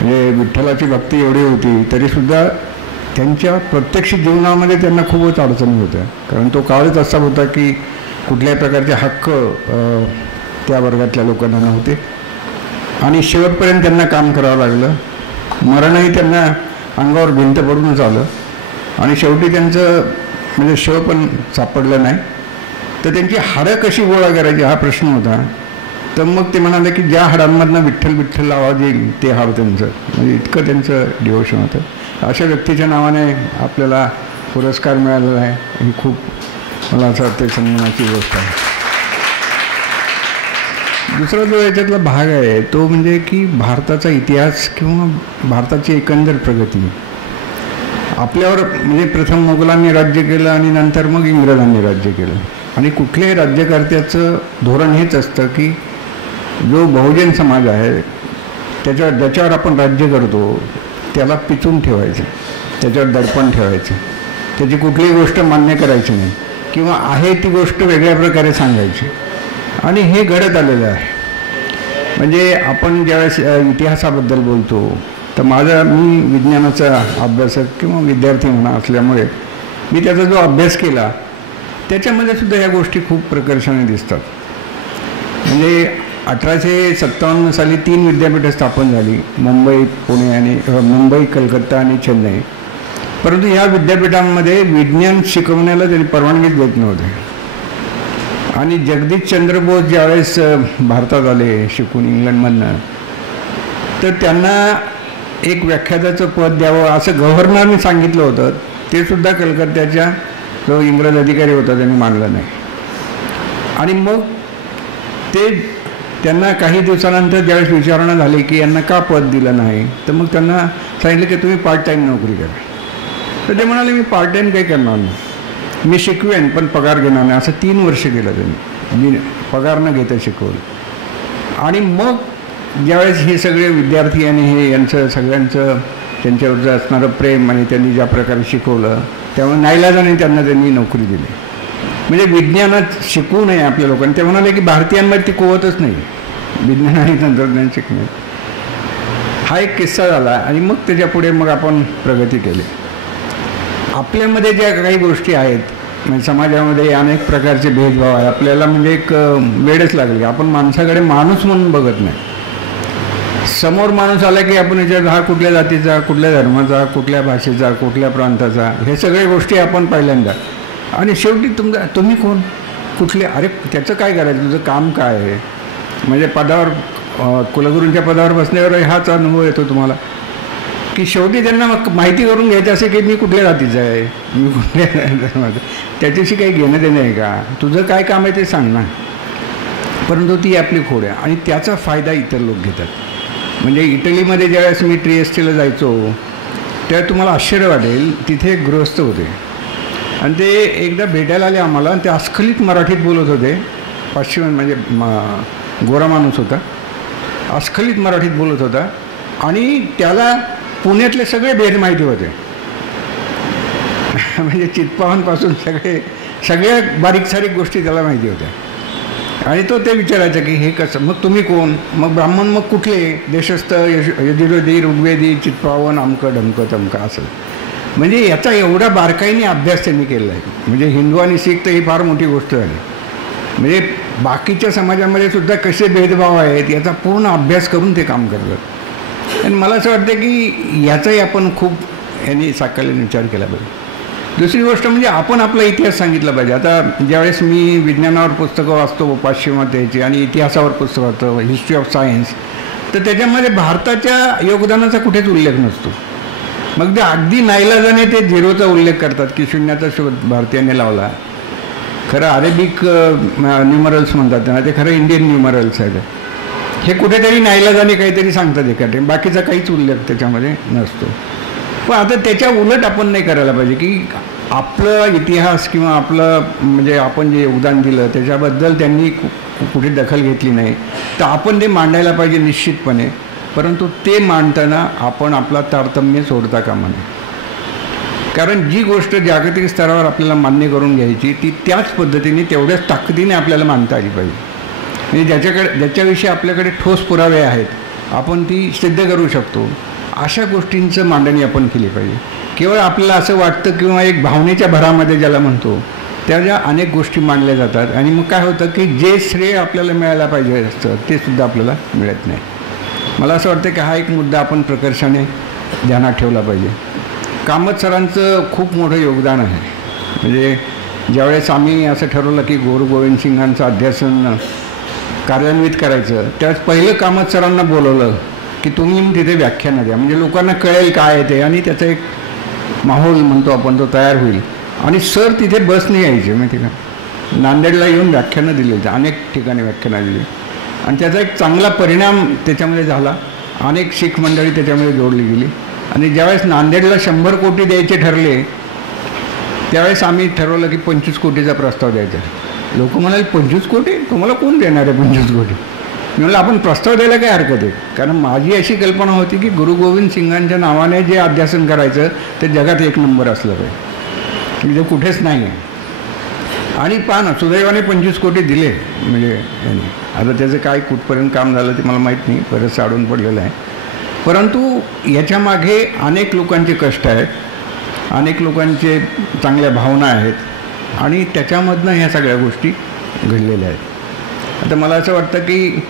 म्हणजे विठ्ठलाची भक्ती एवढी होती तरीसुद्धा त्यांच्या प्रत्यक्ष जीवनामध्ये त्यांना खूपच अडचणी होत्या, कारण तो काळच असा होता की कुठल्याही प्रकारचे हक्क त्या वर्गातल्या लोकांना नव्हते आणि शेवटपर्यंत त्यांना काम करावं लागलं. मरणही त्यांना अंगावर भिंत पडूनच आलं आणि शेवटी त्यांचं म्हणजे शव पण सापडलं नाही. तर त्यांची हाडं कशी गोळा करायची हा प्रश्न होता. तर मग ते म्हणाले की ज्या हाडांमधनं विठ्ठल विठ्ठल आवाज येईल ते हाड त्यांचं, म्हणजे इतकं त्यांचं डिवोशन होतं. अशा व्यक्तीच्या नावाने आपल्याला पुरस्कार मिळालेला आहे, ही खूप मला असं वाटतं सन्मानाची गोष्ट आहे. दुसरा जो याच्यातला भाग आहे तो म्हणजे की भारताचा इतिहास किंवा भारताची एकंदर प्रगती. आपल्यावर म्हणजे प्रथम मोगलांनी राज्य केलं आणि नंतर मग इंग्रजांनी राज्य केलं. आणि कुठल्याही राज्यकर्त्याचं धोरण हेच असतं की जो बहुजन समाज आहे ज्याच्यावर आपण राज्य करतो त्याला पिचून ठेवायचं, त्याच्यावर दडपण ठेवायचं, त्याची कुठलीही गोष्ट मान्य करायची नाही किंवा आहे ती गोष्ट वेगळ्या प्रकारे सांगायची. आणि हे घडत आलेलं आहे. म्हणजे आपण ज्यावेळेस इतिहासाबद्दल बोलतो तर मी विज्ञानाचा अभ्यासक किंवा विद्यार्थी म्हणा असल्यामुळे मी त्याचा जो अभ्यास केला त्याच्यामध्ये सुद्धा ह्या गोष्टी खूप प्रकर्षाने दिसतात. म्हणजे 1857 साली 3 विद्यापीठं स्थापन झाली, मुंबई, पुणे आणि मुंबई, कलकत्ता आणि चेन्नई. परंतु ह्या विद्यापीठांमध्ये विज्ञान शिकवण्याला त्यांनी परवानगीच देत नव्हते. आणि जगदीशचंद्र बोस ज्यावेळेस भारतात आले शिकून इंग्लंडमधनं, तर त्यांना एक व्याख्यात्याचं पद द्यावं असं गव्हर्नरने सांगितलं होतं. ते सुद्धा कलकत्त्याच्या जो इंग्रज अधिकारी होता त्यांनी मानलं नाही. आणि मग त्यांना काही दिवसानंतर ज्यावेळेस विचारणा झाली की यांना का पद दिलं नाही, तर मग त्यांना सांगितलं की तुम्ही पार्ट टाईम नोकरी करा. तर ते म्हणाले मी पार्ट टाईम काही करणार नाही, मी शिकवेन पण पगार घेणार नाही. असं 3 वर्ष केलं त्यांनी, मी पगार न घेता शिकवलं. आणि मग ज्यावेळेस हे सगळे विद्यार्थी आणि हे यांचं सगळ्यांचं त्यांच्यावरचं असणारं प्रेम आणि त्यांनी ज्या प्रकारे शिकवलं त्यामुळे नाईलाजाने त्यांनी नोकरी दिली. म्हणजे विज्ञानात शिकवू नये आपल्या लोकांनी. ते म्हणाले की भारतीयांमध्ये ती कुवतच नाही विज्ञान आणि तंत्रज्ञान शिकणे. हा एक किस्सा झाला आणि मग त्याच्यापुढे मग आपण प्रगती केली. आपल्यामध्ये ज्या काही गोष्टी आहेत म्हणजे समाजामध्ये अनेक प्रकारचे भेदभाव आहे. आपल्याला म्हणजे एक वेळच लागली, आपण माणसाकडे माणूस म्हणून बघत नाही. समोर माणूस आला की आपण याच्यात हा कुठल्या जातीचा, कुठल्या धर्माचा, कुठल्या भाषेचा, कुठल्या प्रांताचा, हे सगळ्या गोष्टी आपण पहिल्यांदा. आणि शेवटी तुम्ही कोण, कुठले, अरे त्याचं काय करायचं, तुझं काम काय आहे. म्हणजे पदावर कुलगुरूंच्या पदावर बसण्यावर हाच अनुभव येतो तुम्हाला की शेवटी त्यांना माहिती करून घ्यायचं असे की मी कुठल्या जातीचा आहे, मी कुठल्या धर्माचा, त्याच्याशी काही घेणं देणं आहे का, तुझं काय काम आहे ते सांग ना. परंतु ती आपली खोड आहे आणि त्याचा फायदा इतर लोक घेतात. म्हणजे इटलीमध्ये ज्यावेळेस मी ट्रिएस्टेला जायचो तेव्हा तुम्हाला आश्चर्य वाटेल, तिथे एक गृहस्थ होते आणि ते एकदा भेटायला आले आम्हाला आणि ते अस्खलित मराठीत बोलत होते. पश्चिम म्हणजे गोरा माणूस होता, अस्खलित मराठीत बोलत होता आणि त्याला पुण्यातले सगळे भेद माहिती होते. म्हणजे चित्पावनपासून सगळ्या बारीक सारीक गोष्टी त्याला माहिती होत्या. आणि तो ते विचारायचा की हे कसं, मग तुम्ही कोण, मग ब्राह्मण मग कुठले, देशस्थ, यजुर्वेदी, ऋग्वेदी, चित्पावन, अमकं ढमकं तमकं असं. म्हणजे याचा एवढा बारकाईने अभ्यास त्यांनी केला आहे. म्हणजे हिंदू आणि शीख तर ही फार मोठी गोष्ट झाली. म्हणजे बाकीच्या समाजामध्ये सुद्धा कसे भेदभाव आहेत याचा पूर्ण अभ्यास करून ते काम करतात. आणि मला असं वाटतं की याचाही आपण खूप यांनी साकल्याने विचार केला पाहिजे. दुसरी गोष्ट म्हणजे आपण आपला इतिहास सांगितला पाहिजे. आता ज्यावेळेस मी विज्ञानावर पुस्तकं वाचतो पाश्चिमात्याची आणि इतिहासावर पुस्तकं वाचतो, हिस्ट्री ऑफ सायन्स, तर त्याच्यामध्ये भारताच्या योगदानाचा कुठेच उल्लेख नसतो. मग ते अगदी नाईलाजाने ते झिरोचा उल्लेख करतात की शून्याचा शोध भारतीयांनी लावला. खरं अरेबिक न्यूमरल्स म्हणतात त्यांना, ते खरं इंडियन न्यूमरल्स आहेत. हे कुठेतरी नाईलाजाने काहीतरी सांगतात एका टाईम, बाकीचा काहीच उल्लेख त्याच्यामध्ये नसतो. पण आता त्याच्या उलट आपण नाही करायला पाहिजे की आपलं इतिहास किंवा आपलं म्हणजे आपण जे योगदान दिलं त्याच्याबद्दल त्यांनी कुठे दखल घेतली नाही, तर आपण ते मांडायला पाहिजे निश्चितपणे. परंतु ते मांडताना आपण आपला तारतम्य सोडता कामा नये. कारण जी गोष्ट जागतिक स्तरावर आपल्याला मान्य करून घ्यायची ती त्याच पद्धतीने तेवढ्याच ताकदीने आपल्याला मानता आली पाहिजे. म्हणजे ज्याच्याविषयी आपल्याकडे ठोस पुरावे आहेत, आपण ती सिद्ध करू शकतो, अशा गोष्टींचं मांडणी आपण केली पाहिजे. केवळ आपल्याला असं वाटतं किंवा एक भावनेच्या भरामध्ये ज्याला म्हणतो त्या ज्या अनेक गोष्टी मांडल्या जातात आणि मग काय होतं की जे श्रेय आपल्याला मिळायला पाहिजे असतं ते सुद्धा आपल्याला मिळत नाही. मला असं वाटतं की हा एक मुद्दा आपण प्रकर्षाने ध्यानात ठेवला पाहिजे. कामत सरांचं खूप मोठं योगदान आहे. म्हणजे ज्यावेळेस आम्ही असं ठरवलं की गुरु गोविंद सिंगांचं अध्यासन कार्यान्वित करायचं, त्यावेळेस पहिलं कामत सरांना बोलवलं की तुम्ही तिथे व्याख्यानं द्या, म्हणजे लोकांना कळेल काय आहे ते आणि त्याचा एक माहोल म्हणतो आपण तो तयार होईल. आणि सर तिथे बसने यायचे, माहिती का, नांदेडला येऊन व्याख्यानं दिली, अनेक ठिकाणी व्याख्यानं दिली आणि त्याचा एक चांगला परिणाम त्याच्यामध्ये झाला. अनेक शीख मंडळी त्याच्यामध्ये जोडली गेली. आणि ज्यावेळेस नांदेडला 100 कोटी द्यायचे ठरले त्यावेळेस आम्ही ठरवलं की 25 कोटीचा प्रस्ताव द्यायचा. लोक म्हणाले 25 कोटी, तुम्हाला कोण देणार आहे 25 कोटी? मी म्हटलं आपण प्रस्ताव द्यायला काय हरकत आहे. कारण माझी अशी कल्पना होती की गुरु गोविंद सिंगांच्या नावाने जे अध्यासन करायचं ते जगात एक नंबर असलं पाहिजे, म्हणजे कुठेच नाही आहे. आणि पहा ना, सुदैवाने 25 कोटी दिले. म्हणजे यांनी आता त्याचं काय कुठपर्यंत काम झालं ते मला माहीत नाही, बरंच अडून पडलेलं आहे. परंतु याच्यामागे अनेक लोकांचे कष्ट आहेत, अनेक लोकांचे चांगल्या भावना आहेत आणि त्याच्यामधनं ह्या सगळ्या गोष्टी घडलेल्या आहेत. आता मला असं वाटतं की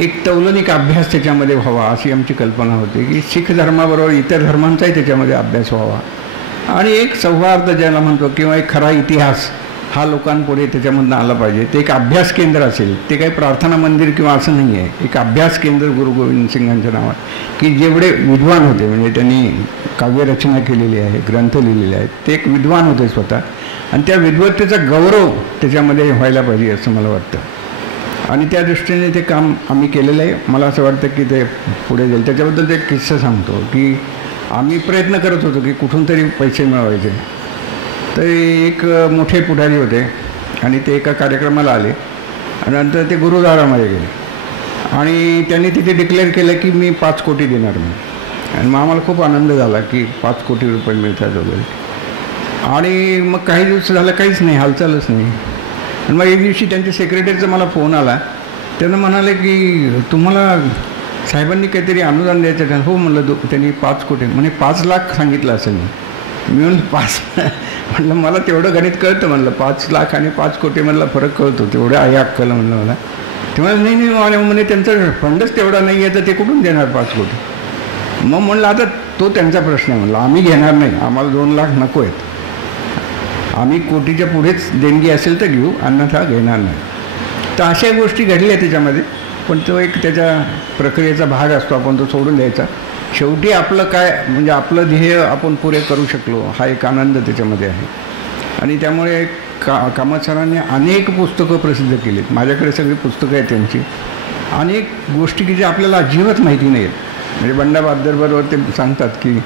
एक तौलनिक अभ्यास त्याच्यामध्ये व्हावा अशी आमची कल्पना होती की शीख धर्माबरोबर इतर धर्मांचाही त्याच्यामध्ये अभ्यास व्हावा आणि एक सौहार्द ज्याला म्हणतो किंवा एक खरा इतिहास हा लोकांपुढे त्याच्यामधनं आला पाहिजे. ते एक अभ्यास केंद्र असेल, ते काही प्रार्थना मंदिर किंवा असं नाही आहे. एक अभ्यास केंद्र गुरु गोविंद सिंगांच्या नावात, की जेवढे विद्वान होते, म्हणजे त्यांनी काव्यरचना केलेली आहे, ग्रंथ लिहिलेले आहेत, ते एक विद्वान होते स्वतः आणि त्या विद्वत्तेचा गौरव त्याच्यामध्ये व्हायला पाहिजे असं मला वाटतं. आणि त्या दृष्टीने ते काम आम्ही केलेलं आहे. मला असं वाटतं की ते पुढे जाईल. त्याच्याबद्दल एक किस्सा सांगतो की आम्ही प्रयत्न करत होतो की कुठून तरी पैसे मिळवायचे. तर एक मोठे पुढारी होते आणि ते एका कार्यक्रमाला आले आणि नंतर ते गुरुद्वारामध्ये गेले आणि त्यांनी तिथे डिक्लेअर केलं की मी 5 कोटी देणार मी. आणि मग आम्हाला खूप आनंद झाला की 5 कोटी रुपये मिळतात वगैरे. आणि मग काही दिवस झालं काहीच नाही, हालचालच नाही. आणि मग एक दिवशी त्यांच्या सेक्रेटरीचा मला फोन आला. त्यांना म्हणाले की तुम्हाला साहेबांनी काहीतरी अनुदान द्यायचं का? हो म्हणलं. त्यांनी 5 कोटी म्हणजे 5 लाख सांगितलं असेल. मी म्हणलं 5 म्हणलं मला तेवढं गणित कळतं. म्हणलं 5 लाख आणि 5 कोटी म्हणलं फरक कळतो, तेवढं आहे अक्कल म्हणलं मला. ते म्हणलं नाही म्हणजे त्यांचा फंडच तेवढा नाही आहे तर ते कुठून देणार 5 कोटी? मग म्हणलं आता तो त्यांचा प्रश्न आहे. म्हणलं आम्ही घेणार नाही, आम्हाला 2 लाख नको आहेत. आम्ही कोटीच्या पुढेच देणगी असेल तर घेऊ, अन्यथा घेणार नाही. तर अशा गोष्टी घडल्या त्याच्यामध्ये. पण तो एक त्याच्या प्रक्रियेचा भाग असतो, आपण तो सोडून द्यायचा. शेवटी आपलं काय म्हणजे आपलं ध्येय आपण पुरे करू शकलो हा एक आनंद त्याच्यामध्ये आहे. आणि त्यामुळे कामत सरांनी अनेक पुस्तकं प्रसिद्ध केलीत. माझ्याकडे सगळी पुस्तकं आहेत त्यांची. अनेक गोष्टी की ज्या आपल्याला अजिबात माहिती नाही आहेत. म्हणजे बंडा बहादूरबरोबर ते सांगतात की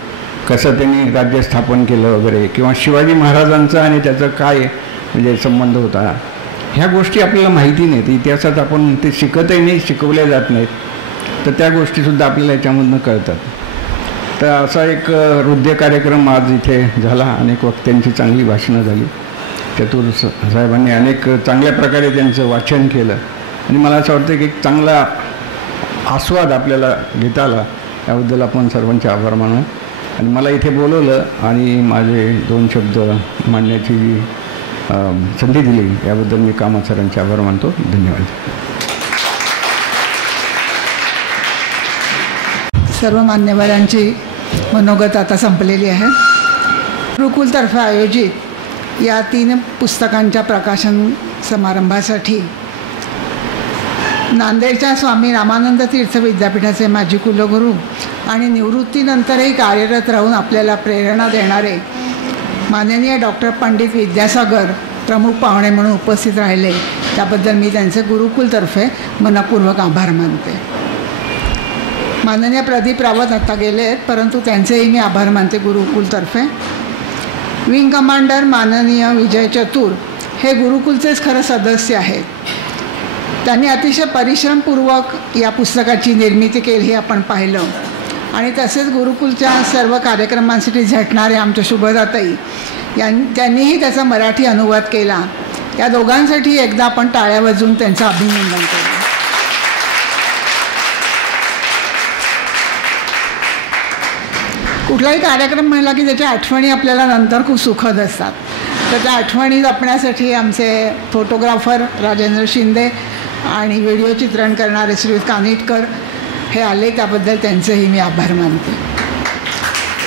कसं त्यांनी राज्य स्थापन केलं वगैरे, किंवा शिवाजी महाराजांचा आणि त्याचा काय म्हणजे संबंध होता, ह्या गोष्टी आपल्याला माहिती नाहीत. इतिहासात आपण ते शिकतही नाही, शिकवल्या जात नाहीत. तर त्या गोष्टीसुद्धा आपल्याला याच्यामधनं कळतात. तर असा एक हृदय कार्यक्रम आज इथे झाला. अनेक वक्त्यांची चांगली भाषणं झाली. चतुर साहेबांनी अनेक चांगल्या प्रकारे त्यांचं वाचन केलं आणि मला असं वाटतं की एक चांगला आस्वाद आपल्याला घेता आला, याबद्दल आपण सर्वांचे आभार मानू. आणि मला इथे बोलवलं आणि माझे 2 शब्द मांडण्याची जी संधी दिली याबद्दल मी कामत सरांचे आभार मानतो. धन्यवाद. सर्व मान्यवरांची मनोगत आता संपलेली आहे. गुरुकुलतर्फे आयोजित या 3 पुस्तकांच्या प्रकाशन समारंभासाठी नांदेडच्या स्वामी रामानंद तीर्थ विद्यापीठाचे माजी कुलगुरू आणि निवृत्तीनंतरही कार्यरत राहून आपल्याला प्रेरणा देणारे माननीय डॉक्टर पंडित विद्यासागर प्रमुख पाहुणे म्हणून उपस्थित राहिले, त्याबद्दल मी त्यांचे गुरुकुलतर्फे मनपूर्वक आभार मानते. माननीय प्रदीप रावत आता गेले आहेत, परंतु त्यांचेही मी आभार मानते गुरुकुलतर्फे. विंग कमांडर माननीय विजय चतुर हे गुरुकुलचेच खरं सदस्य आहेत. त्यांनी अतिशय परिश्रमपूर्वक या पुस्तकाची निर्मिती केली हे आपण पाहिलं. आणि तसेच गुरुकुलच्या सर्व कार्यक्रमांसाठी झटणारे आमच्या शुभदाताई त्यांनीही त्याचा मराठी अनुवाद केला. या दोघांसाठी एकदा आपण टाळ्या वाजवून त्यांचं अभिनंदन करू. कुठलाही कार्यक्रम म्हणला की त्याच्या आठवणी आपल्याला नंतर खूप सुखद असतात. तर त्या आठवणी जपण्यासाठी आमचे फोटोग्राफर राजेंद्र शिंदे आणि व्हिडिओ चित्रण करणारे श्रीयुत कानिटकर हे आले, त्याबद्दल त्यांचेही मी आभार मानते.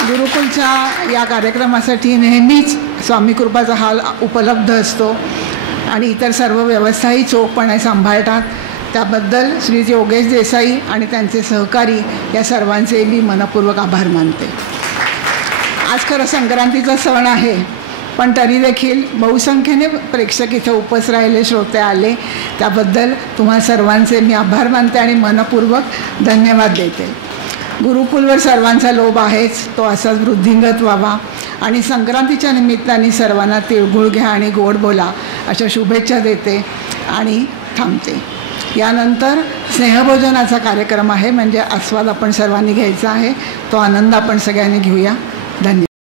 गुरुकुलच्या या कार्यक्रमासाठी नेहमीच स्वामी कृपाचा हाल उपलब्ध असतो आणि इतर सर्व व्यवस्थाही चोखपणे सांभाळतात. त्याबद्दल श्री योगेश देसाई आणि त्यांचे सहकारी या सर्वांचे मी मनपूर्वक आभार मानते. आज खरं संक्रांतीचा सण आहे, पण तरी देखील बहुसंख्येने प्रेक्षक इथे उपस्थित राहिले, श्रोते आले, त्याबद्दल तुम्हा सर्वांचे मी आभार मानते आणि मनपूर्वक धन्यवाद देते. गुरुकुलवर सर्वांचा लोभ आहेच, तो असाच वृद्धिंगत व्हावा आणि संक्रांतीच्या निमित्ताने सर्वांना तिळगुळ घ्या आणि गोड बोला अशा शुभेच्छा देते आणि थांबते. यानंतर स्नेहभोजनाचा कार्यक्रम आहे, म्हणजे आस्वाद आपण सर्वांनी घ्यायचा आहे. तो आनंद आपण सगळ्यांनी घेऊया. धन्यवाद.